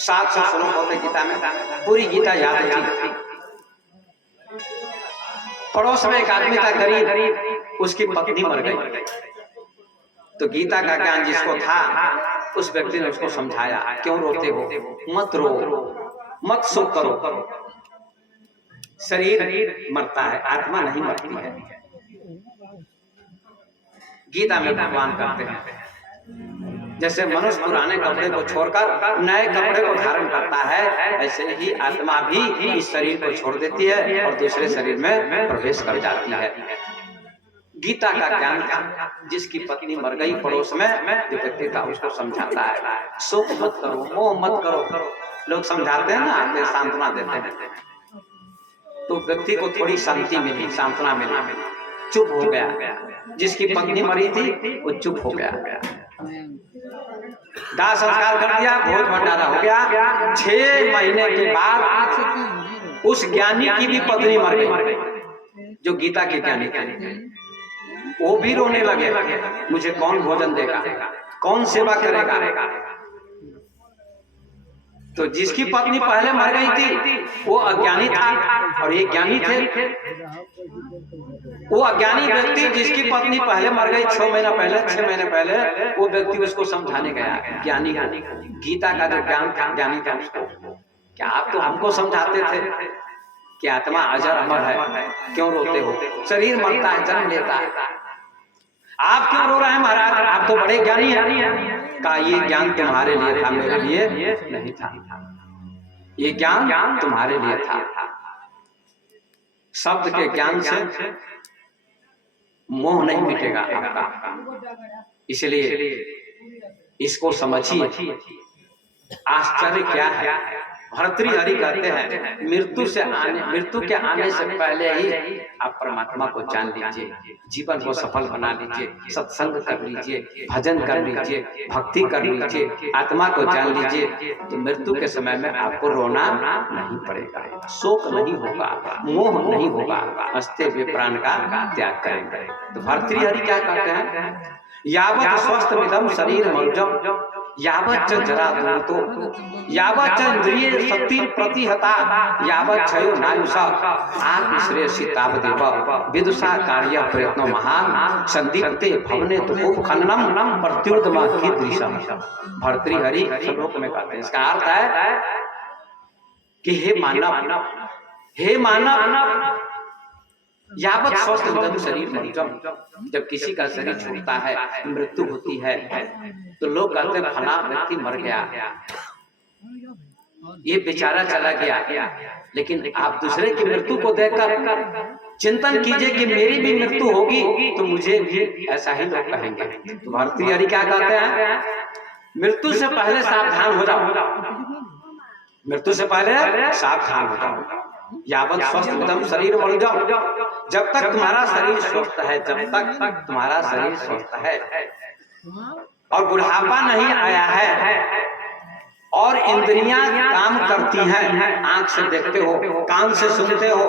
700 श्लोक होते गीता में, पूरी गीता याद थी। पड़ोस में एक आदमी था गरीब, उसकी पत्नी मर गई। तो गीता का ज्ञान जिसको था, उस व्यक्ति ने उसको समझाया, क्यों रोते हो? मत रो, मत शोक करो, शरीर मरता है, आत्मा नहीं मरती है। गीता में भगवान कहते हैं जैसे मनुष्य पुराने कपड़े को छोड़कर नए कपड़े को धारण करता है, ऐसे ही आत्मा भी इस शरीर को छोड़ देती है और दूसरे शरीर में प्रवेश कर जाती है। गीता का ज्ञान था, जिसकी पत्नी मर गई पड़ोस में, जो व्यक्ति था उसको समझाता है, शोक मत करो, मोह मत करो, लोग समझाते हैं ना, फिर सांत्वना देते हैं, तो व्यक्ति को थोड़ी शांति मिली, सांत्वना मिली, चुप हो गया। जिसकी पत्नी मरी थी वो चुप हो गया, दाह संस्कार कर दिया, भोज भंडारा हो गया। 6 महीने के बाद उस ज्ञानी की भी पत्नी मर गई, जो गीता के ज्ञानी थे। वो भी रोने लगे, मुझे कौन भोजन देगा, कौन सेवा करेगा। तो जिसकी पत्नी पहले मर गई थी वो अज्ञानी था और ये ज्ञानी थे। वो अज्ञानी व्यक्ति जिसकी पत्नी पहले मर गई 6 महीने पहले, वो व्यक्ति उसको समझाने गया, ज्ञानी गीता का जो ज्ञान था, ज्ञानी था उसको, क्या आप तो हमको समझाते थे कि आत्मा अजर अमर है, क्यों रोते हो, शरीर मरता है, जन्म लेता है, आप क्यों रो रहे हैं महाराज, आप तो बड़े ज्ञानी हैं। कहा ये ज्ञान तुम्हारे लिए था, मेरे लिए नहीं था। ये ज्ञान तुम्हारे लिए था। शब्द के ज्ञान से मोह नहीं मिटेगा आपका, इसलिए इसको समझिए। आश्चर्य क्या है, भर्तृहरि कहते हैं मृत्यु के आने से पहले ही आप परमात्मा को जान लीजिए, जीवन को सफल बना लीजिए, सत्संग कर लीजिए, भजन कर लीजिए, भक्ति कर लीजिए, आत्मा को जान लीजिए, तो मृत्यु के समय में आपको रोना नहीं पड़ेगा, शोक नहीं होगा, मोह नहीं होगा, हंसते हुए प्राण का त्याग करेंगे। तो भर्तृहरि क्या कहते हैं, यावत् स्वस्थ मिदम शरीर मनुजम यावच्च जरा दूतो यावच्च इंद्रिय शक्ति प्रतिहता यावच्च क्षयो नायुषा आत्मश्रेयसी तावदेव विदुषा कार्य प्रयत्नो महान संदिग्धे भवने तुको खननम प्रत्युत्तम कीदृशम। भर्तृहरि श्लोक में कहते हैं, इसका अर्थ है कि हे मानव यावत स्वस्थ मिदम शरीर मनुजम, जब किसी का शरीर छूटता है, मृत्यु होती है, तो लोग कहते हैं फला व्यक्ति मर गया, ये बेचारा चला गया। लेकिन आप दूसरे की मृत्यु को देखकर चिंतन कीजिए कि मेरी भी मृत्यु होगी तो मुझे भी ऐसा ही लोग कहेंगे। तो भर्तृहरि क्या कहते हैं, मृत्यु से पहले सावधान हो जाओ, मृत्यु से पहले सावधान हो जाओ। यावत स्वस्थ मिदम शरीर मनुजम, जब तक तुम्हारा शरीर स्वस्थ है, जब तक तुम्हारा शरीर स्वस्थ है और बुढ़ापा नहीं आया है और इंद्रियां काम करती हैं, आंख से देखते हो, कान से सुनते हो,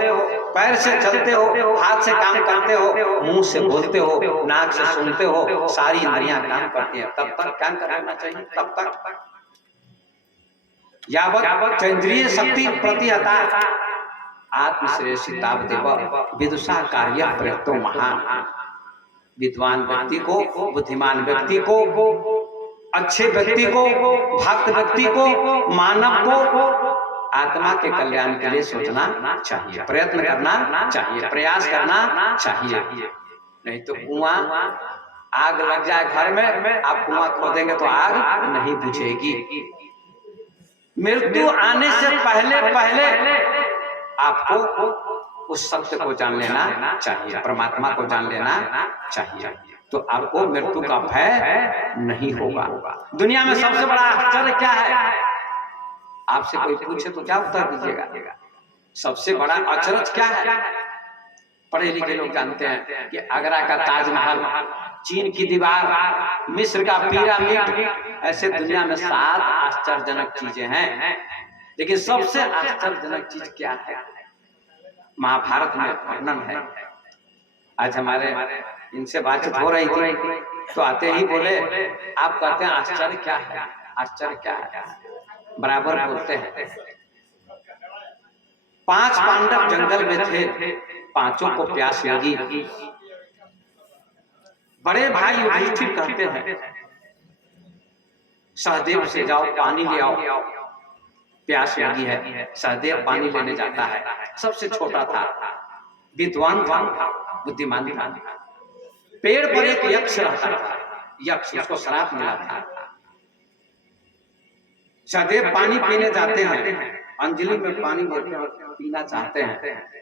पैर से चलते हो, हाथ से काम करते हो, मुंह से बोलते हो, नाक से सुनते हो, सारी इंद्रियां काम करती हैं, तब तक क्या करना चाहिए, तब तक यावत इंद्रिय शक्ति प्रतिहता आत्मश्रेयसी तावदेव विदुषा कार्य प्रयत्नो महान। विद्वान व्यक्ति को, बुद्धिमान व्यक्ति को, अच्छे व्यक्ति को, भक्त व्यक्ति को, मानव को आत्मा के कल्याण के लिए सोचना चाहिए, प्रयत्न करना चाहिए, प्रयास करना चाहिए। नहीं तो कुआं आग लग जाए घर में, आप कुआं खोदेंगे तो आग नहीं बुझेगी। मृत्यु आने से पहले आपको उस सत्य को जान लेना चाहिए, परमात्मा को जान लेना चाहिए, तो आपको मृत्यु का भय नहीं होगा। दुनिया में सबसे बड़ा आश्चर्य क्या है, आपसे कोई पूछे तो क्या उत्तर दीजिएगा? सबसे बड़ा अचरज क्या है? पढ़े लिखे लोग जानते हैं कि आगरा का ताजमहल, चीन की दीवार, मिस्र का पिरामिड, ऐसे दुनिया में 7 आश्चर्यजनक चीजें हैं। लेकिन सबसे आश्चर्यजनक चीज क्या है? महाभारत में वर्णन है। आज हमारे इनसे बातचीत हो रही थी तो आते ही बोले, आप कहते हैं आश्चर्य क्या है, आश्चर्य क्या है? बराबर बोलते हैं। 5 पांडव जंगल में थे, पांचों को प्यास लगी। बड़े भाई युधिष्ठिर कहते हैं सहदेव से जाओ पानी ले आओ, प्यास लगी है। सहदेव पानी लेने जाता है, सबसे छोटा था, विद्वान था, बुद्धिमान था। पेड़ पर एक यक्ष रहता था, यक्ष, उसको श्राप मिला था। सहदेव पानी पीने जाते हैं, अंजलि में पानी पीना चाहते हैं।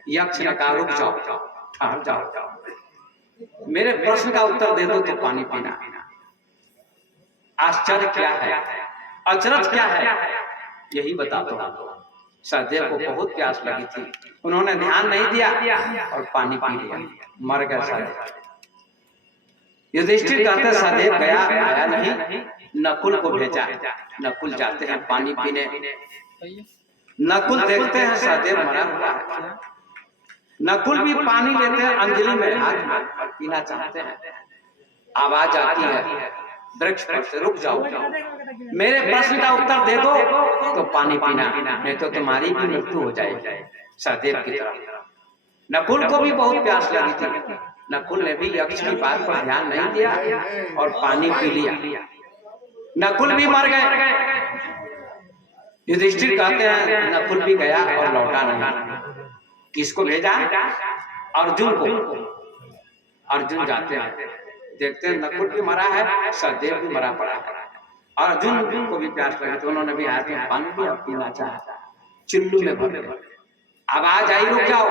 यक्ष ने कहा रुक जाओ, ठहर जाओ, मेरे प्रश्न का उत्तर दे दो तो पानी पीना। आश्चर्य क्या है, अचरज क्या है? यही बताता हूँ। सहदेव को बहुत प्यास लगी थी, उन्होंने ध्यान नहीं दिया और पानी पी लिया, मर गया सहदेव। युधिष्ठिर कहते सहदेव गया, आया नहीं, नकुल को भेजा। नकुल जाते हैं पानी पीने, नकुल देखते हैं सहदेव मरा हुआ है। नकुल भी पानी लेते हैं, अंजलि में हाथ में पीना चाहते हैं। आवाज आती है वृक्ष पर से, रुक जाओ, मेरे प्रश्न का उत्तर दे दो तो पानी पीना, नहीं तो तुम्हारी भी मृत्यु हो जाएगी। सहदेव की तरफ नकुल को भी बहुत प्यास लगी थी, नकुल ने भी यक्ष की बात पर ध्यान नहीं दिया और पानी पी लिया। नकुल भी मर गए। युधिष्ठिर कहते हैं नकुल भी गया और लौटा नहीं। किसको भेजा? अर्जुन को। अर्जुन जाते हैं, देखते हैं नकुल भी मरा है, सहदेव भी मरा पड़ा है। अर्जुन को भी प्यास लगी तो उन्होंने भी हाथ में पानी लिया और पीना चाहा, चुल्लू में भर गए। आवाज आई रुक जाओ,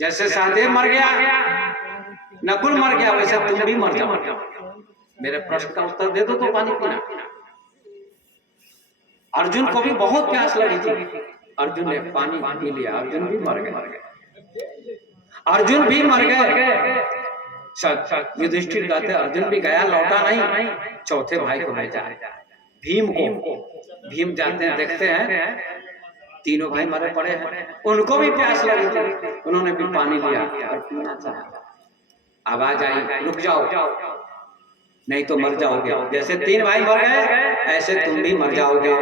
जैसे सहदेव मर गया, नकुल मर गया, वैसे तुम भी मर जाओ, मेरे प्रश्न का उत्तर दे दो तो पानी पीना। अर्जुन को भी बहुत प्यास लगी थी, अर्जुन ने पानी पी लिया, अर्जुन भी मर गए। अर्जुन भी मर गए। युधिष्ठिर कहते अर्जुन भी गया, लौटा नहीं। चौथे भाई को भेजा, भीम को। भीम जाते हैं, देखते हैं तीनों भाई मरे पड़े हैं, उनको भी प्यास लगी थी, उन्होंने भी पानी लिया और पीना चाहा। आवाज आई रुक जाओ, नहीं तो मर जाओगे, जैसे तीन भाई मर गए ऐसे तुम भी मर जाओगे।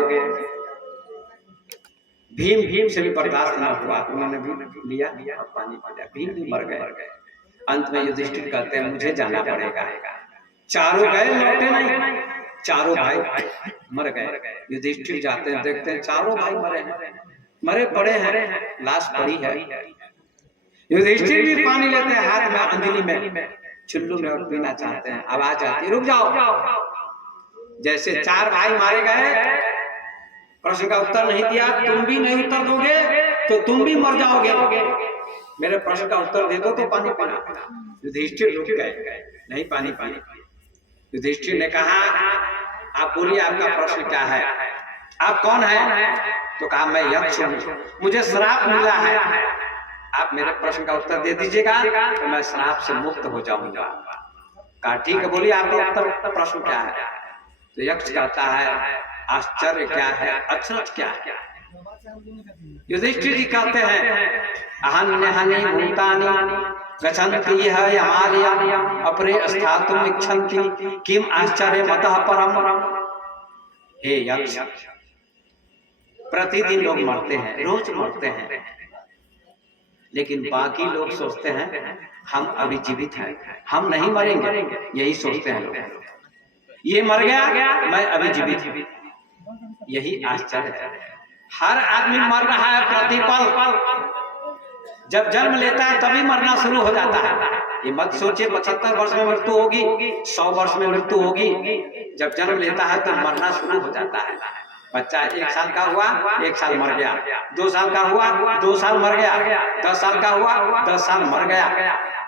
भीम से भी बर्दाश्त न हुआ, उन्होंने भी लिया और पानी पिया, भीम भी मर गए। अंत में युधिष्ठिर कहते हैं मुझे जाना पड़ेगा। चारों गए, लौटे नहीं, चारों भाई मर गए। युधिष्ठिर जाते हैं, देखते हैं चारों भाई मरे पड़े हैं, लाश पड़ी है। युधिष्ठिर भी पानी लेते हैं हाथ में, अंजलि में, चुल्लू में, और पीना चाहते हैं। आवाज आती रुक जाओ, जैसे चार भाई मारे गए, प्रश्न का उत्तर नहीं दिया, तुम भी नहीं उत्तर दोगे तो तुम भी मर जाओगे, मेरे प्रश्न का उत्तर दे दो तो पानी पीना। युधिष्ठिर रुक गए, नहीं पानी पानी। युधिष्ठिर ने कहा आप बोलिए आपका प्रश्न क्या है, आप कौन है? तो कहा मैं यक्ष हूं, मुझे श्राप मिला है, आप मेरे प्रश्न का उत्तर दे दीजिएगा तो मैं श्राप से मुक्त हो जाऊंगा। कहा ठीक है, बोलिए आपका उत्तर प्रश्न क्या है? तो यक्ष कहता है आश्चर्य क्या है, अचरज क्या है? युधिष्ठिर जी कहते हैं अहन्यहनि भूतानि गच्छन्ति यह यमालयम् अपरे स्थातुम् इच्छन्ति किम आश्चर्यमतः परम्। हे यक्ष, प्रतिदिन लोग मरते हैं, रोज मरते हैं, लेकिन बाकी लोग सोचते हैं हम अभी जीवित हैं, हम नहीं मरेंगे, यही सोचते हैं लोग। ये मर गया, मैं अभी जीवित हूं, यही आश्चर्य है। हर आदमी मर रहा है प्रतिपल, जब जन्म लेता है तभी मरना शुरू हो जाता है। ये मत सोचिए 75 वर्ष में मृत्यु होगी, 100 वर्ष में मृत्यु होगी, जब जन्म लेता है तो मरना शुरू हो जाता है। बच्चा 1 साल का हुआ, 1 साल मर गया, 2 साल का हुआ, 2 साल मर गया, 10 साल का हुआ, 10 साल मर गया,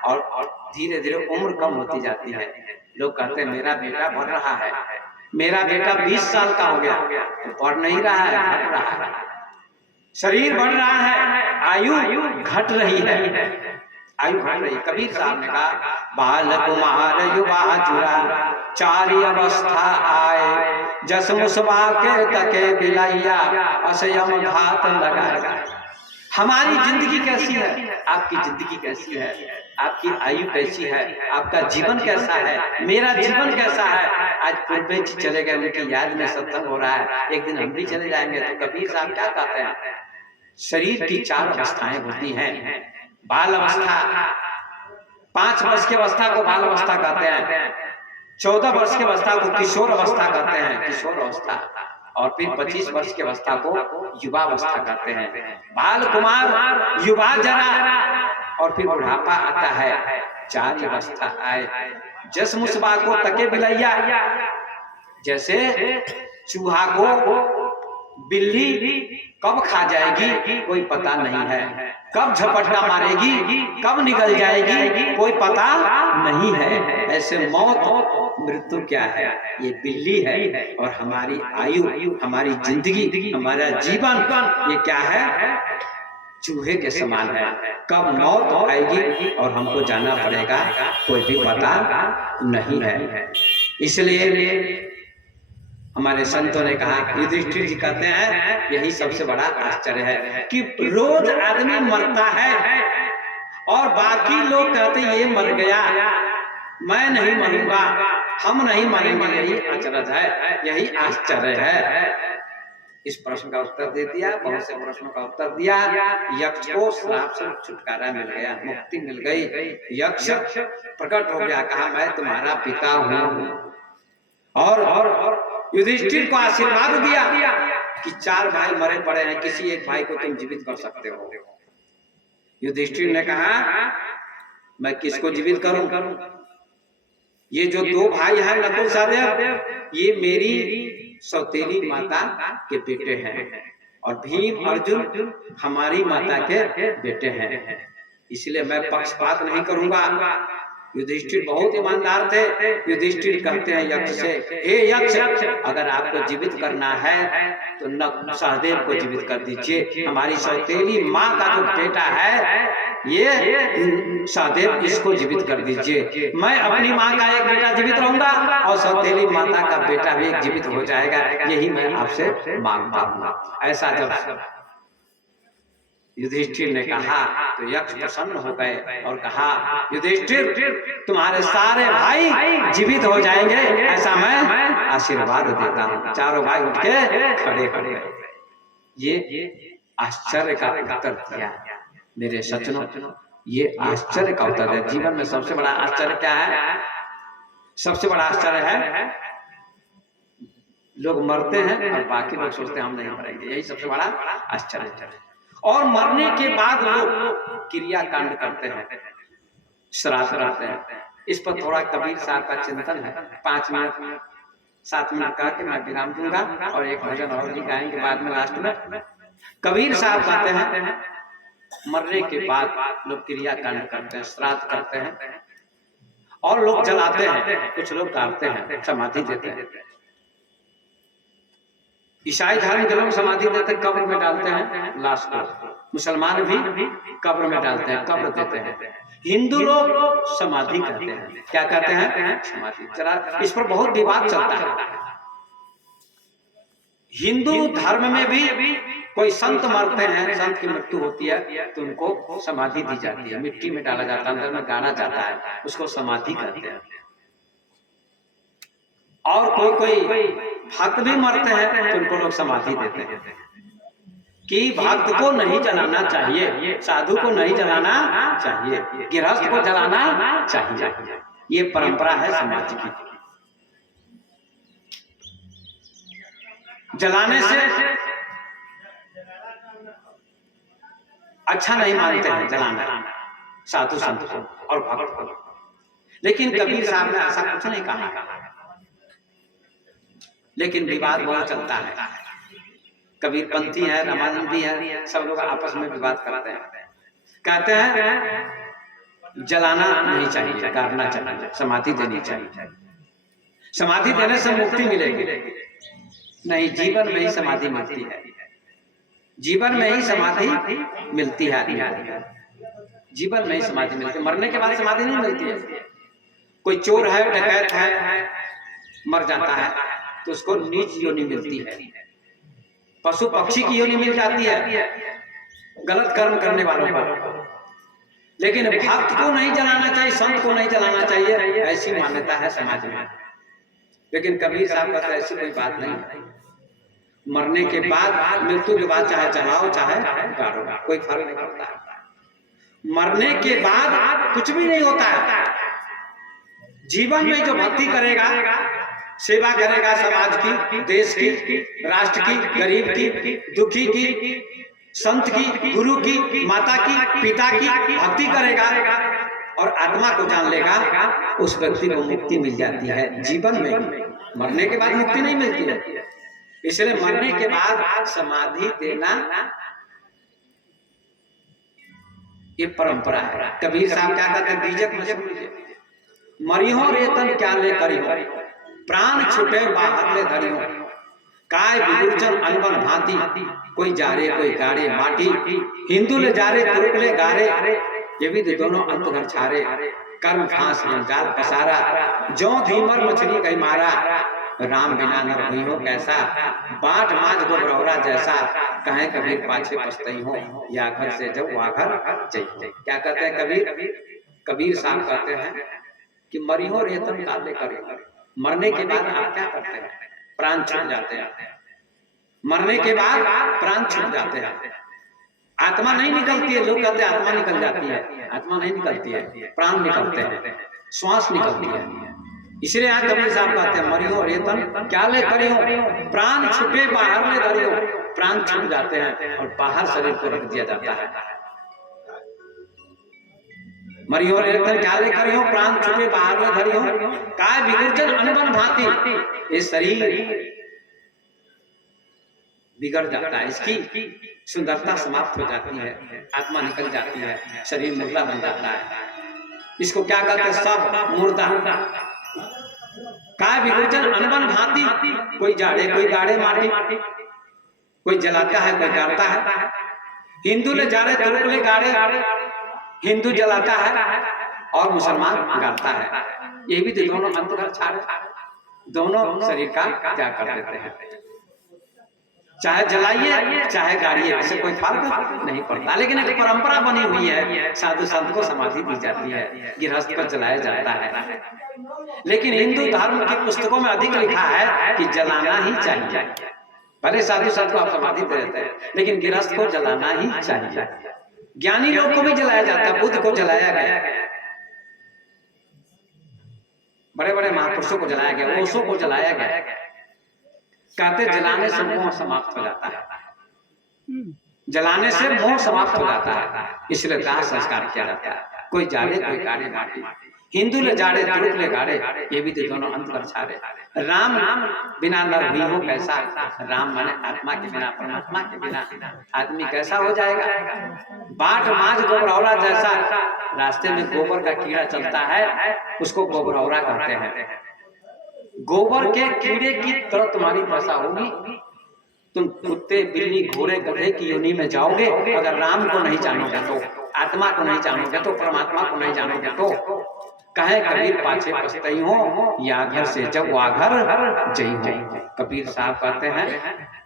और धीरे धीरे उम्र कम होती जाती है। लोग कहते हैं मेरा बेटा बढ़ रहा है, मेरा बेटा 20 साल का हो गया, तो बढ़ नहीं रहा है, घट रहा है। शरीर बढ़ रहा है, आयु घट रही है, आयु घट रही है। कबीर साहब ने कहा बाल कुमार युवा जुरा चारी अवस्था आए, जस मुसबा के तके बिलैया असयम घात लगाए। हमारी जिंदगी कैसी है, आपकी जिंदगी कैसी है, आपकी आयु कैसी है, आपका जीवन कैसा है, मेरा जीवन कैसा है। आज पूर्वे जी चले गए, उनकी याद में सत्संग हो रहा है, एक दिन हम भी चले जाएंगे। तो कबीर साहब क्या कहते हैं, शरीर की 4 अवस्थाएं होती हैं। बाल अवस्था, 5 वर्ष की अवस्था को बाल अवस्था कहते हैं, 14 वर्ष की अवस्था को किशोर अवस्था कहते हैं, किशोर अवस्था, और फिर 25 वर्ष की अवस्था को युवा अवस्था कहते हैं। बाल कुमार, युवा जरा, और फिर बुढ़ापा आता है। 4 अवस्था आए, जस मुसबा को तके बिलैया, जैसे चूहा को बिल्ली कब खा जाएगी कोई पता नहीं है, कब झपट्टा मारेगी, कब निकल जाएगी, कोई पता नहीं है। ऐसे मौत मृत्यु क्या है, ये बिल्ली है। और हमारी आयु, हमारी जिंदगी, हमारा जीवन ये क्या है, चूहे के समान है। कब मौत आएगी और हमको जाना पड़ेगा, कोई भी पता नहीं है। इसलिए हमारे संतों ने कहा, युधिष्ठिर जी कहते हैं यही सबसे बड़ा आश्चर्य है कि रोज आदमी मरता है और बाकी लोग कहते ये मर गया, मैं नहीं मरूंगा, हम नहीं मरेंगे। यही अचरज है, यही आश्चर्य है। इस प्रश्न का उत्तर दे दिया, बहुत से प्रश्नों का उत्तर दिया। यक्ष को श्राप से छुटकारा मिल गया, मुक्ति मिल गई। यक्ष प्रकट हो गया, कहा मैं तुम्हारा पिता हूं। और युधिष्ठिर को आशीर्वाद दिया कि 4 भाई मरे पड़े हैं, किसी एक भाई को तुम जीवित कर सकते हो। युधिष्ठिर ने कहा मैं किसको जीवित करूं, ये जो 2 भाई हैं नकुल सहदेव, ये मेरी सौतेली माता के बेटे हैं और भीम अर्जुन हमारी माता के बेटे हैं, इसलिए मैं पक्षपात नहीं करूंगा। युधिष्ठिर बहुत ईमानदार थे। युधिष्ठिर कहते हैं यक्ष से, हे यक्ष, अगर आपको जीवित करना है तो न सहदेव को जीवित कर दीजिए, हमारी सौतेली माँ का जो बेटा है ये सहदेव, इसको जीवित कर दीजिए। मैं अपनी माँ का एक बेटा जीवित रहूंगा और सौतेली माता का बेटा भी जीवित हो जाएगा, यही मैं आपसे मांगता हूँ। ऐसा जब युधिष्ठिर ने कहा तो यक्ष प्रसन्न हो गए और कहा, युधिष्ठिर तुम्हारे सारे भाई जीवित हो जाएंगे, ऐसा मैं आशीर्वाद देता हूँ। 4 भाई उठ के खड़े खड़े। ये आश्चर्य का उत्तर दिया मेरे सज्जनों, ये आश्चर्य का उत्तर है। जीवन में सबसे बड़ा आश्चर्य क्या है, सबसे बड़ा आश्चर्य है लोग मरते हैं और बाकी लोग सोचते हैं हम नहीं मरेंगे, यही सबसे बड़ा आश्चर्य है। और मरने के बाद लोग क्रिया कांड करते हैं, श्राद्ध करते हैं। इस पर थोड़ा कबीर साहब का चिंतन है। 5 मिनट 7 मिनट कह के मैं विराम दूंगा और एक भजन और भी गाएंगे बाद में लास्ट में। कबीर साहब कहते हैं मरने के बाद लोग क्रिया कांड करते हैं, श्राद्ध करते हैं और लोग जलाते हैं, कुछ लोग काटते हैं, समाधि देते हैं। ईसाई धर्म के लोग समाधि देते हैं, कब्र में डालते हैं लाश को। मुसलमान भी कब्र में डालते हैं, कब्र देते हैं। हिंदू लोग समाधि करते हैं, क्या करते हैं, समाधि। जरा इस पर बहुत विवाद चलता है। हिंदू धर्म में भी कोई संत मरते हैं, संत की मृत्यु होती है तो उनको समाधि दी जाती है, मिट्टी में डाला जाता है, अंदर में गाड़ा जाता है, उसको समाधि कहते हैं। और कोई भक्त भी मरते हैं तो उनको लोग समाधि देते हैं कि भक्त को नहीं जलाना चाहिए, साधु को नहीं जलाना चाहिए, गृहस्थ को जलाना चाहिए। ये परंपरा है समाज की। जलाने से अच्छा नहीं मानते हैं जलाना साधु संत को और भक्त को, लेकिन कबीर साहब ने ऐसा कुछ नहीं कहा। लेकिन विवाद बहुत चलता है, कबीरपंथी है, रामानंदी है, सब लोग आपस में विवाद करते हैं। कहते हैं जलाना नहीं चाहिए, काटना चाहिए, समाधि देनी चाहिए, समाधि देने से मुक्ति मिलेगी। नहीं, जीवन में ही समाधि मिलती है, जीवन में ही समाधि मिलती है आदमी को, जीवन में ही समाधि मिलती है, मरने के बाद समाधि नहीं मिलती है। कोई चोर है, डकैत है, मर जाता है तो उसको नीच योनि मिलती है, पशु पक्षी की योनि मिल जाती है गलत कर्म करने वालों को। लेकिन भक्त को नहीं जलाना चाहिए, संत को नहीं जलाना चाहिए, ऐसी मान्यता है समाज में। लेकिन कबीर साहब का ऐसी कोई बात नहीं है। मरने के बाद, मृत्यु के बाद चाहे जलाओ चाहे गाड़ो, कोई फर्क नहीं पड़ता। मरने के बाद कुछ भी नहीं होता है। जीवन में जो भक्ति करेगा, सेवा करेगा, समाज की, देश की, राष्ट्र की, गरीब की, दुखी की, संत की, गुरु की, माता की, पिता की भक्ति करेगा और आत्मा को जान लेगा, उस व्यक्ति को मुक्ति मिल जाती है जीवन में। मरने के बाद मुक्ति नहीं मिलती है। इसलिए मरने के बाद समाधि देना ये परंपरा है। कबीर साहब क्या कहते हैं, बीजक में सुन लीजिए, मरियो रेतन क्या ले करियो, प्राण छुटे बाहर ले धरियो, काय विगुर्जन अनबन भांति, कोई जारे कोई गारे माटी, हिंदू ले जारे तुरुक ले गारे, ये भी दोनों अंत घर छारे, कर्म फांस जाल पसारा, जो धीमर मछली कहीं मारा, राम बिना नर हुई हो कैसा, बाट माज गोबरौरा जैसा, कहे कबीर पाछे पछतई हो, या घर से जब वाघर चाहिए। क्या कहते हैं कबीर? कबीर साहब कहते हैं कि मरियो रेतन काले करे, मरने के बाद आप क्या करते हैं? प्राण छूट जाते हैं। मरने के बाद प्राण छूट जाते हैं, आत्मा नहीं निकलती है। लोग कहते हैं आत्मा निकल जाती है, आत्मा नहीं निकलती है, प्राण निकलते हैं, श्वास निकलती है। इसलिए आज कबीर साहब कहते हैं मरियो रेतन क्या ले करियो, प्राण छूटे बाहर ले धरियो, प्राण छूट जाते हैं और बाहर शरीर को रख दिया जाता है। मरियो रेतन क्या ले करियो, प्राण छूटे बाहर ले धरियो, काय विगुर्जन अनबन भांति, ये शरीर बिगड़ जाता है, इसकी सुंदरता समाप्त हो जाती है, आत्मा निकल जाती है, शरीर मुर्दा बन जाता है। इसको क्या कहते हैं? सब मुर्दा। काय विगुर्जन अनबन भांति, कोई जाड़े कोई गाड़े माटी, कोई जलाता है कोई गाड़ता है। हिंदू ले जाड़े तुरुक ले गाड़े, हिंदू जलाता है और मुसलमान गाड़ता है। ये भी तो दोनों अंत घर छाड़े, दोनों शरीर का त्याग कर देते हैं। चाहे जलाइए चाहे गाड़िए, इससे कोई फर्क नहीं पड़ता। लेकिन एक परंपरा बनी हुई है, साधु संत को समाधि दी जाती है, गृहस्थ को जलाया जाता है। लेकिन हिंदू धर्म की पुस्तकों में अधिक लिखा है कि जलाना ही चाहिए। भले साधु संत को आप समाधि दे देते हैं, लेकिन गृहस्थ को जलाना ही चाहिए। ज्ञानी लोग को भी जलाया जाता है, बुद्ध को जलाया गया, बड़े बड़े महापुरुषों को जलाया गया, ओशो को जलाया गया। कहते जलाने से मोह समाप्त हो जाता है, जलाने से मोह समाप्त हो जाता है, इसलिए दाह संस्कार किया जाता है। कोई जाड़े कोई गाड़े माटी, हिंदू ले जाड़े तुरुक ले गाड़े, ये भी तो दोनों अंत घर छाड़े। राम बिना नर हुई हो कैसा, राम माने आत्मा के बिना, परमात्मा के बिना आदमी कैसा हो जाएगा। बाट माज गोबरौरा जैसा, रास्ते में गोबर का कीड़ा चलता है, उसको गोबरौरा कहते हैं। गोबर के कीड़े की तरह तुम्हारी दशा होगी, तुम कुत्ते बिल्ली घोड़े गधे की योनि में जाओगे अगर राम को नहीं जानोगे तो, आत्मा को नहीं जानोगे तो, परमात्मा को नहीं जानोगे तो। कहे कबीर पाछे पछतई हो, या घर से जब वाघर जई हो। कबीर साहब कहते हैं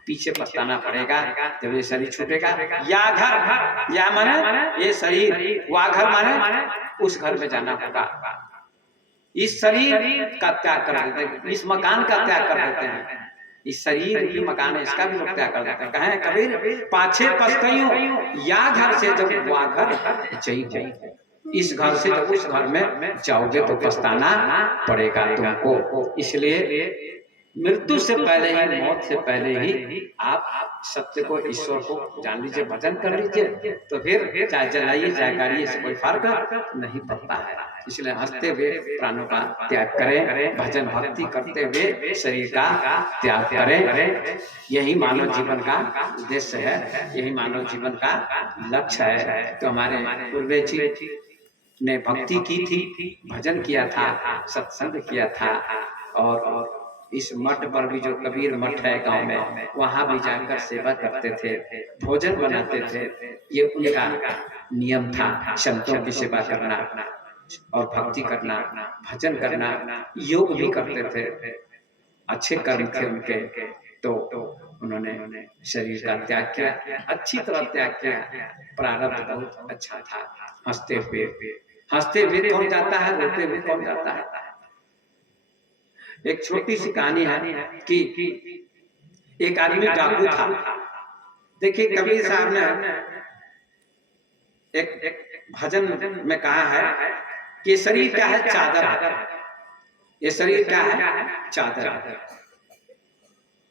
पीछे पछताना पड़ेगा जब ये शरीर छूटेगा। या घर, या माने ये शरीर, वाघर माने उस घर में जाना होगा। इस शरीर का त्याग कर देते हैं, इस मकान का त्याग कर देते हैं। इस शरीर की मकान है, इसका भी लोग त्याग कर देते हैं। कहे कबीर पाछे पछतई हो, या घर से जब वाघर जई हो। इस घर से जब उस घर में जाओगे तो पछताना पड़ेगा तुमको। इसलिए मृत्यु से पहले ही, मौत से पहले ही आप सत्य को, ईश्वर को जान लीजिए, भजन कर लीजिए, तो फिर चाहे जलाइए चाहे गाड़िए से कोई फर्क नहीं पड़ता है। इसलिए हंसते हुए प्राणों का त्याग करें, भजन भक्ति करते हुए शरीर का त्याग करें। यही मानव जीवन का उद्देश्य है, यही मानव जीवन का लक्ष्य है। तो हमारे पूर्वज जी ने भक्ति की थी, भजन किया था, सत्संग किया था, और इस मठ पर भी जो कबीर मठ है गांव में, वहां भी जाकर सेवा करते थे, भोजन बनाते थे। ये उनका नियम था, संतों की सेवा करना और भक्ति करना, भजन करना, योग भी करते थे। अच्छे कर्म थे उनके, तो उन्होंने शरीर का त्याग किया, अच्छी तरह त्याग किया। प्रारब्ध बहुत अच्छा था। हंसते हुए कौन जाता है, रोते हुए कौन जाता है। एक छोटी सी कहानी है कि एक आदमी डाकू था। देखिए कबीर साहब ने एक भजन में कहा है कि शरीर क्या है, चादर। ये शरीर क्या है, चादर।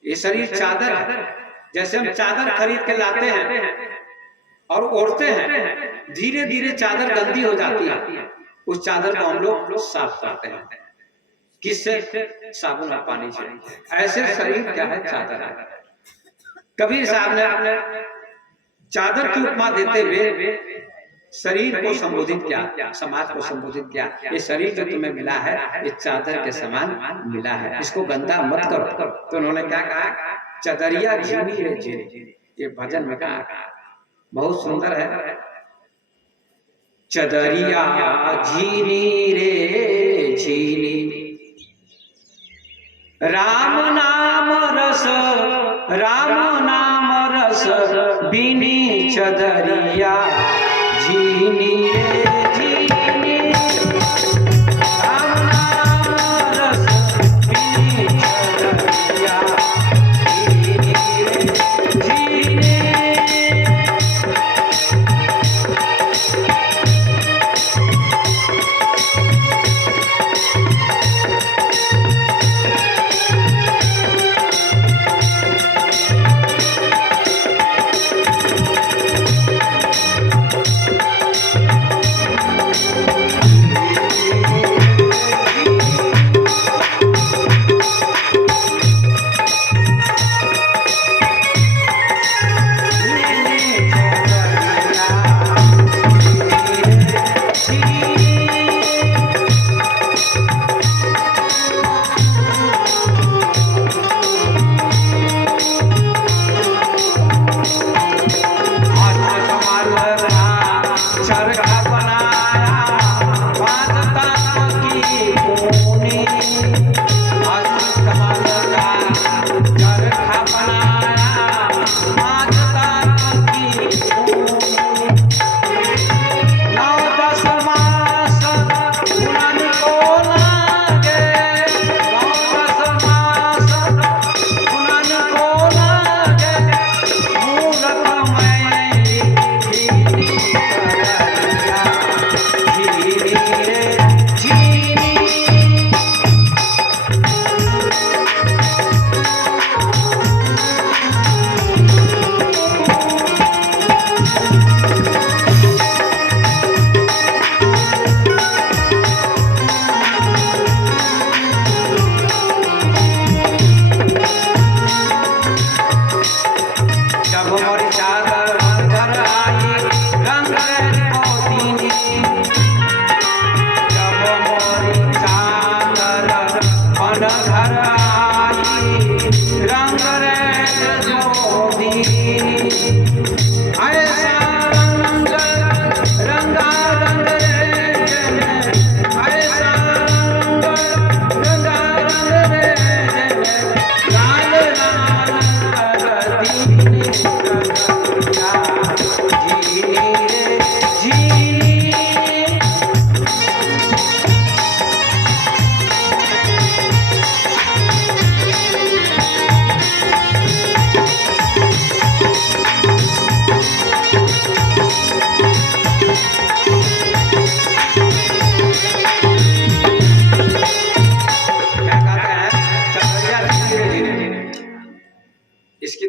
ये शरीर चादर है। जैसे हम चादर खरीद के लाते हैं और ओढ़ते हैं, धीरे धीरे चादर गंदी हो जाती है। उस चादर को हम लोग साफ करते हैं, किससे? साबुन और पानी से। ऐसे शरीर क्या है, चादर है। कबीर साहब ने चादर की उपमा देते हुए शरीर को संबोधित किया, समाज को संबोधित किया। ये शरीर जो तुम्हें मिला है ये चादर के समान मिला है, इसको गंदा मत करो। तो उन्होंने क्या कहा, चदरिया झीनी रे झीनी, ये भजन में कहा, बहुत सुंदर है। चदरिया झीनी रे झीनी, राम नाम रस, राम नाम रस बिनी चदरिया झीनी रे झीनी, राम नाम रस बिनी चदरिया झीनी रे झीनी।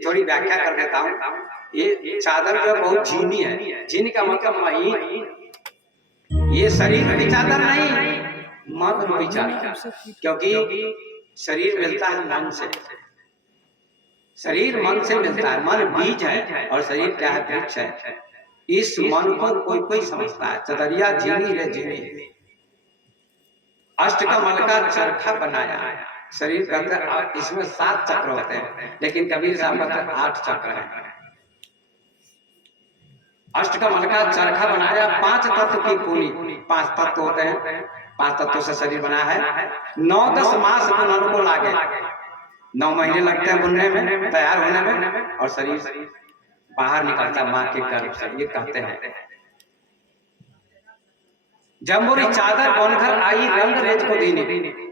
थोड़ी व्याख्या कर देता हूँ। ये चादर जो बहुत झीनी है, झीनी का मतलब महीन। ये शरीर की चादर नहीं, मन रूपी चादर, क्योंकि शरीर मिलता है मन से, शरीर मन से मिलता है। मन बीज है और शरीर क्या है, वृक्ष है। इस मन को कोई कोई समझता है। चदरिया झीनी रे झीनी, अष्टकमल का चरखा बनाया है। शरीर के अंदर इसमें 7 चक्र होते हैं, लेकिन कबीर साहब कहते 8 चक्र हैं। अष्टकमल का चरखा बनाया, 5 तत्व की पूरी, 5 तत्व होते हैं, 5 तत्वों से शरीर बना है। 9-10 मास बुनने को लागे, 9 महीने लगते हैं बुनने में, तैयार होने में, और शरीर बाहर निकलता माँ के गर्भ से। ये कहते हैं जब मोरी चादर बनकर आई रंग रेज को दीनी।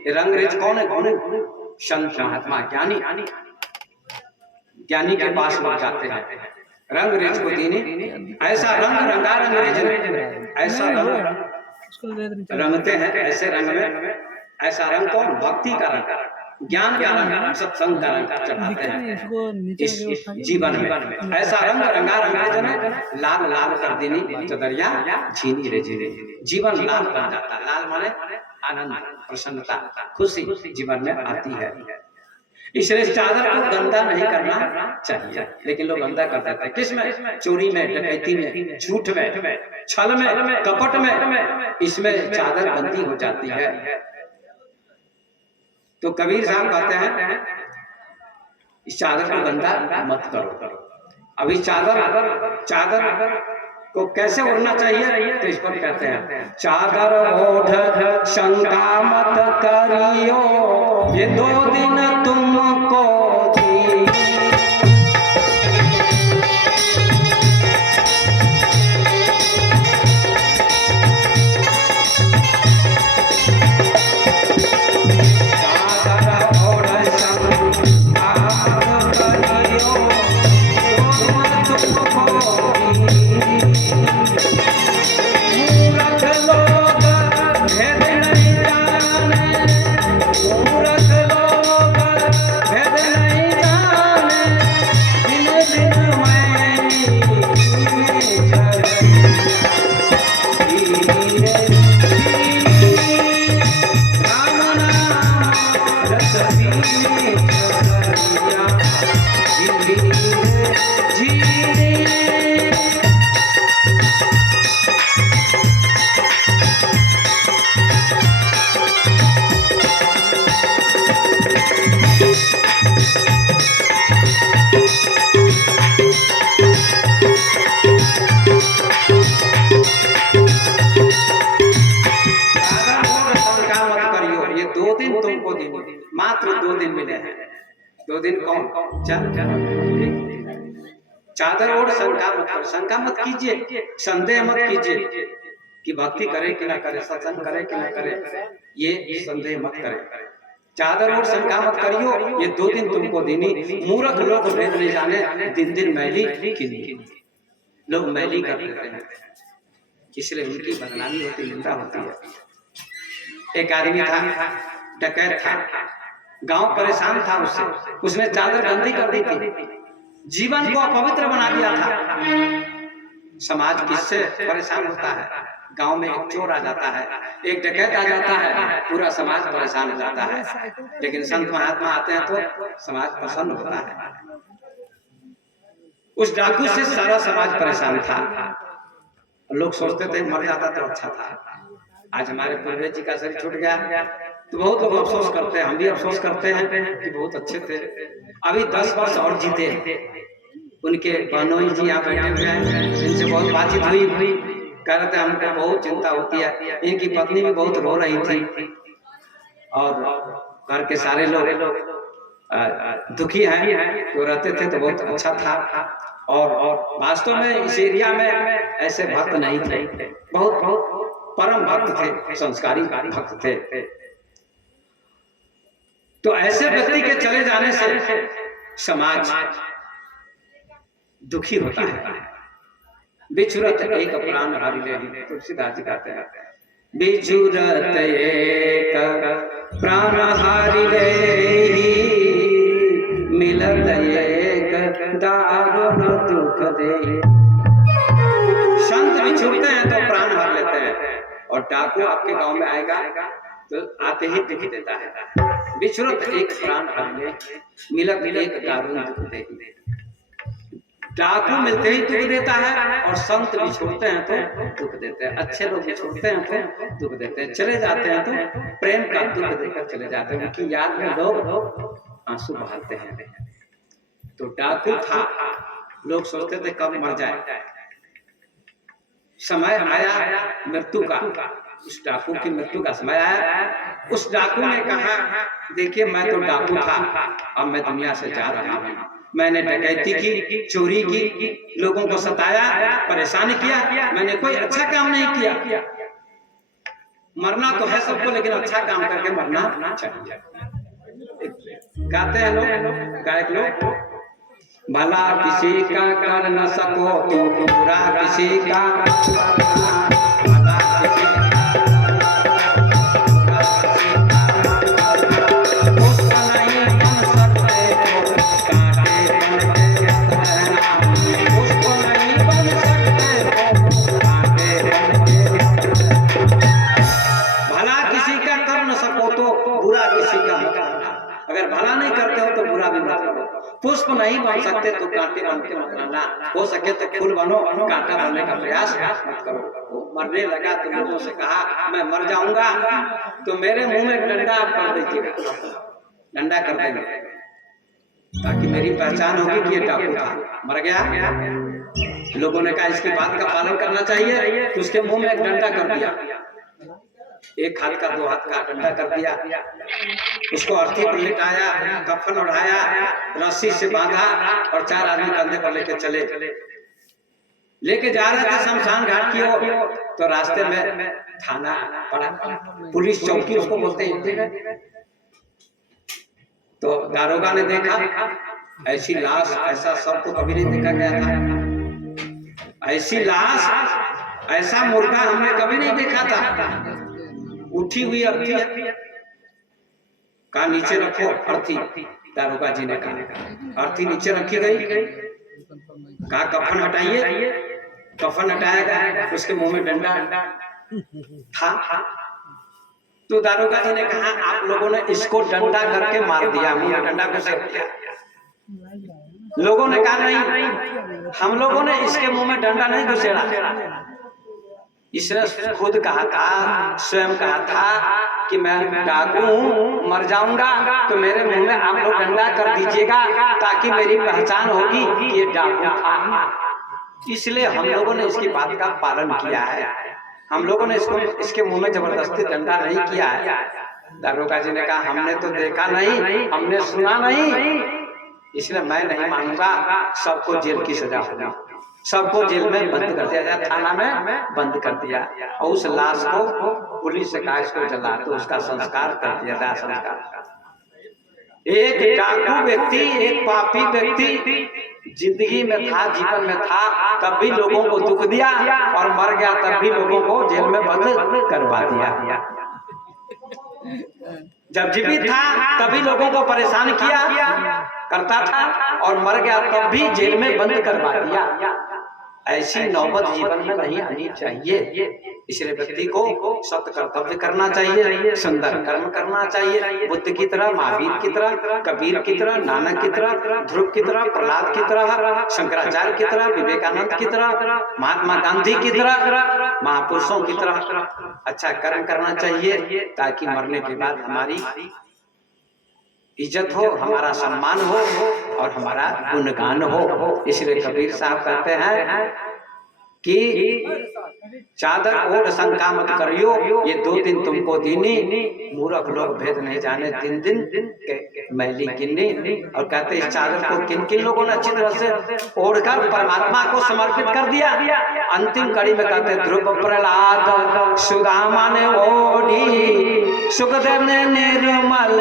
रंग रेज कौन है? संत महात्मा ज्ञानी, ज्ञानी के पास लोग जाते हैं। रंग रेज को दीनी, ऐसा रंग रंगा रंग रेज, ऐसा रंग रंगते हैं, ऐसे रंग में, ऐसा रंग कौन? भक्ति का रंग, ज्ञान का रंग, सत्संग का रंग चढ़ाते हैं इस जीवन में। ऐसा रंग रंगा रंगा जने लाल लाल कर देनी चदरिया झीनी रे झीनी। जीवन लाल बन जाता। लाल माने आनंद, प्रसन्नता, खुशी जीवन में आती है। इसलिए चादर को गंदा नहीं करना चाहिए, लेकिन लोग गंदा कर देते हैं। किसमें? चोरी में, डकैती में, झूठ में, छल में, कपट में, इसमें चादर गंदी हो जाती है। तो कबीर साहब कहते हैं इस चादर को गंदा मत करो। अभी चादर को कैसे ओढ़ना चाहिए? तो इस पर कहते हैं चादर ओढ़ शंका मत करियो, ये 2 दिन तुमको दी। मात्र 2 दिन मिले हैं। 2 दिन कौन? चादर ओढ़ शंका मत कीजिए, संदेह मत कीजिए कि भक्ति करे कि ना करे, सत्संग करे कि ना करे, ये संदेह मत करे। चादर ओढ़ शंका मत करियो, ये 2 दिन तुमको देनी। मूर्ख लोग भेद नहीं जाने, दिन दिन मैली किनी। लोग मैली कर देते हैं, इसलिए उनकी बदनामी होती, निंदा होती है। एक आदमी था, डकैत था, गांव परेशान था उससे, उसने चादर गंदी कर दी थी, जीवन को अपवित्र बना दिया था। समाज किससे परेशान होता है? गांव में एक चोर आ जाता है, एक डकैत आ जाता है, पूरा समाज परेशान हो जाता है। लेकिन संत महात्मा आते हैं तो समाज प्रसन्न होता है। उस डाकू से सारा समाज परेशान था। लोग सोचते थे मर जाता तो अच्छा था। आज हमारे पूर्वज जी का शरीर छूट गया तो बहुत लोग अफसोस करते हैं, हम भी अफसोस करते हैं कि बहुत अच्छे थे, अभी 10 वर्ष और जीते। उनके बहनोई जी यहाँ बैठे हुए हैं, इनसे बहुत बातचीत हुई, कह रहे थे हमको बहुत चिंता होती है। इनकी पत्नी भी बहुत रो रही थी और घर के सारे लोग दुखी हैं। तो रहते थे तो बहुत अच्छा था, और वास्तव में इस एरिया में ऐसे भक्त नहीं थे, बहुत परम भक्त थे, संस्कारी भक्त थे। तो ऐसे व्यक्ति के चले जाने से समाज दुखी होता है। बिछुरत एक प्राण हरि लेहि, तुलसीदास जी कहते हैं बिछुरत एक प्राण हरि लेहि, मिलत एक दारुण दुख देहि। संत बिछुरते हैं तो प्राण हर लेते हैं, और डाकू आपके गांव में आएगा तो आते ही दुख देता है। बिछुरत एक प्राण हर ले, मिलत एक दारुण दुख देहि। डाकू मिलते ही दुख देता है, और संत भी छोड़ते हैं तो दुख देते हैं। अच्छे लोग भी छोड़ते हैं तो दुख देते हैं, चले जाते हैं तो प्रेम का दुख देकर चले जाते हैं। उनकी याद में लोग आंसू बहाते हैं। तो डाकू था, लोग सोचते थे कब मर जाए। समय आया मृत्यु का, उस डाकू की मृत्यु का समय आया। उस डाकू ने कहा देखिए मैं तो डाकू था, अब मैं दुनिया से जा रहा हूँ। मैंने डकैती की, चोरी की, लोगों को सताया, परेशान किया, मैंने कोई अच्छा काम नहीं किया। मरना तो है सबको, लेकिन अच्छा काम करके मरना चाहिए। गाते हैं लोग, गायक लोग, भला किसी का कर न सको तो बुरा किसी का, भला किसी भला नहीं करते हो तो बन सकते तो कांटे बन के मत रहना, हो सके तो फूल बनो, कांटा बनने का प्रयास मत करो। वो मरने लगा तो लोगों से कहा मैं मर जाऊंगा तो मेरे मुंह में डंडा आप कर दीजिएगा, डंडा कर देंगे ताकि मेरी पहचान होगी कि ये डाकू था, मर गया। लोगों ने कहा इसकी बात का पालन करना चाहिए, तो उसके मुंह में एक डंडा कर दिया, एक हाथ का 2 हाथ का डंडा कर दिया, उसको अर्थी पर लिटाया, कफन उड़ाया, रस्सी से बांधा और 4 आदमी कंधे पर लेके चले, लेके जा रहे थे शमशान घाट की ओर। तो रास्ते में थाना पड़ा, पुलिस चौकी उसको बोलते हैं। तो दारोगा ने देखा ऐसी लाश, ऐसा सब तो कभी नहीं देखा गया था, ऐसी लाश, ऐसा मुर्गा हमने कभी नहीं देखा था। उठी हुई अर्थी का नीचे रखो, अर्थी दारोगा जी ने कहा, अर्थी नीचे रखी गई, कहा कफन हटाइए, कफन हटाया गया, उसके मुंह में डंडा था। तो दारोगा जी ने कहा आप लोगों ने इसको डंडा करके मार दिया, मुंह में डंडा घुसेड़ दिया। लोगों ने कहा नहीं, हम लोगों ने इसके मुंह में डंडा नहीं घुसेड़ा, इसने खुद कहा था, स्वयं कहा था कि मैं डाकू हूं, मर जाऊंगा तो मेरे मुंह में आप लोग डंडा कर दीजिएगा ताकि मेरी पहचान होगी कि ये डाकू था। इसलिए हम लोगों ने इसकी बात का पालन किया है, हम लोगों ने इसके मुंह में जबरदस्ती डंडा नहीं किया है। दारोगा जी ने कहा हमने तो देखा नहीं, हमने सुना नहीं, इसलिए मैं नहीं मानूंगा, सबको जेल की सजा होगी, सबको जेल में बंद कर दिया जाए, थाना में बंद कर दिया। और उस लाश को पुलिस से कहा इसको जला दो, उसका संस्कार कर दिया जाए। संस्कार, एक डाकू व्यक्ति, एक पापी व्यक्ति जिंदगी में था, जीवन में था, तब भी लोगों को दुख दिया, और मर गया तब भी लोगों को जेल में बंद करवा दिया। जब जीवित था तभी लोगों को परेशान किया करता था, और मर गया तब भी जेल में बंद करवा दिया। ऐसी नौबत जीवन में नहीं आनी चाहिए। इसलिए व्यक्ति को सत्य कर्तव्य करना चाहिए, सुंदर कर्म करना चाहिए, बुद्ध की तरह, महावीर की तरह, कबीर की तरह, नानक की तरह, ध्रुव की तरह, प्रहलाद की तरह, शंकराचार्य की तरह, विवेकानंद की तरह, महात्मा गांधी की तरह, महापुरुषों की तरह अच्छा कर्म करना चाहिए, ताकि मरने के बाद हमारी इज्जत हो, हमारा सम्मान हो और हमारा गुणगान हो। इसलिए कबीर साहब कहते हैं कि चादर ओढ़ शंका मत करियो, ये 2 दिन तुमको दीनी, मूर्ख लोग भेद नहीं जाने 3 दिन के मैली गिन्नी। और कहते इस चादर को किन किन लोगों ने अच्छी तरह से ओढ़कर परमात्मा को समर्पित कर दिया। अंतिम कड़ी में कहते ध्रुव प्रहलाद सुदामा ने ओढ़ी, सुखदेव ने निर्मल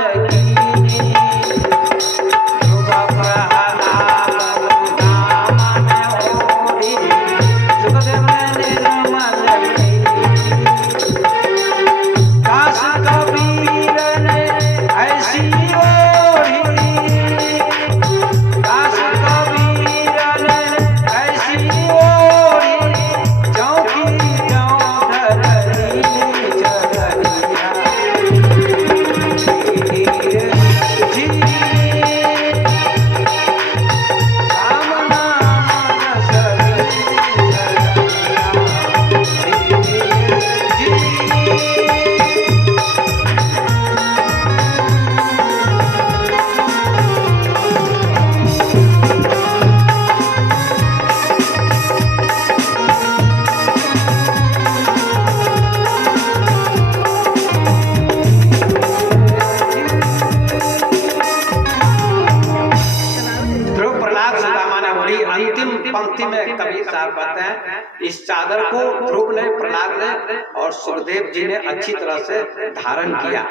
पंक्ति में कबीर साहब कहते हैं इस चादर को ध्रुव ने, प्रहलाद ने और सुखदेव जी ने अच्छी तरह से धारण किया,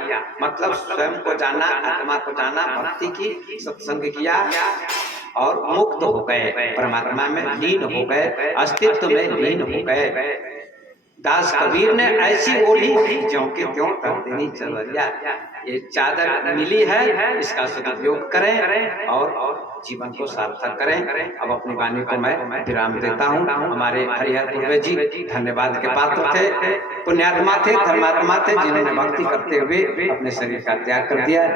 मतलब स्वयं को जाना, आत्मा को जाना, भक्ति की, सत्संग किया और मुक्त हो गए, परमात्मा में लीन हो गए, अस्तित्व में लीन हो गए। दास कबीर ने ऐसी ओढ़ी ज्यों के त्यों कर देनी चलरिया। ये चादर मिली है, इसका सदुपयोग करें और जीवन को सार्थक करें। अब अपनी वाणी को मैं विराम देता हूँ। हमारे हरिहर पूर्वज जी धन्यवाद के पात्र थे, पुण्यात्मा थे, धर्मात्मा थे, जिन्होंने भक्ति करते हुए अपने शरीर का त्याग कर दिया।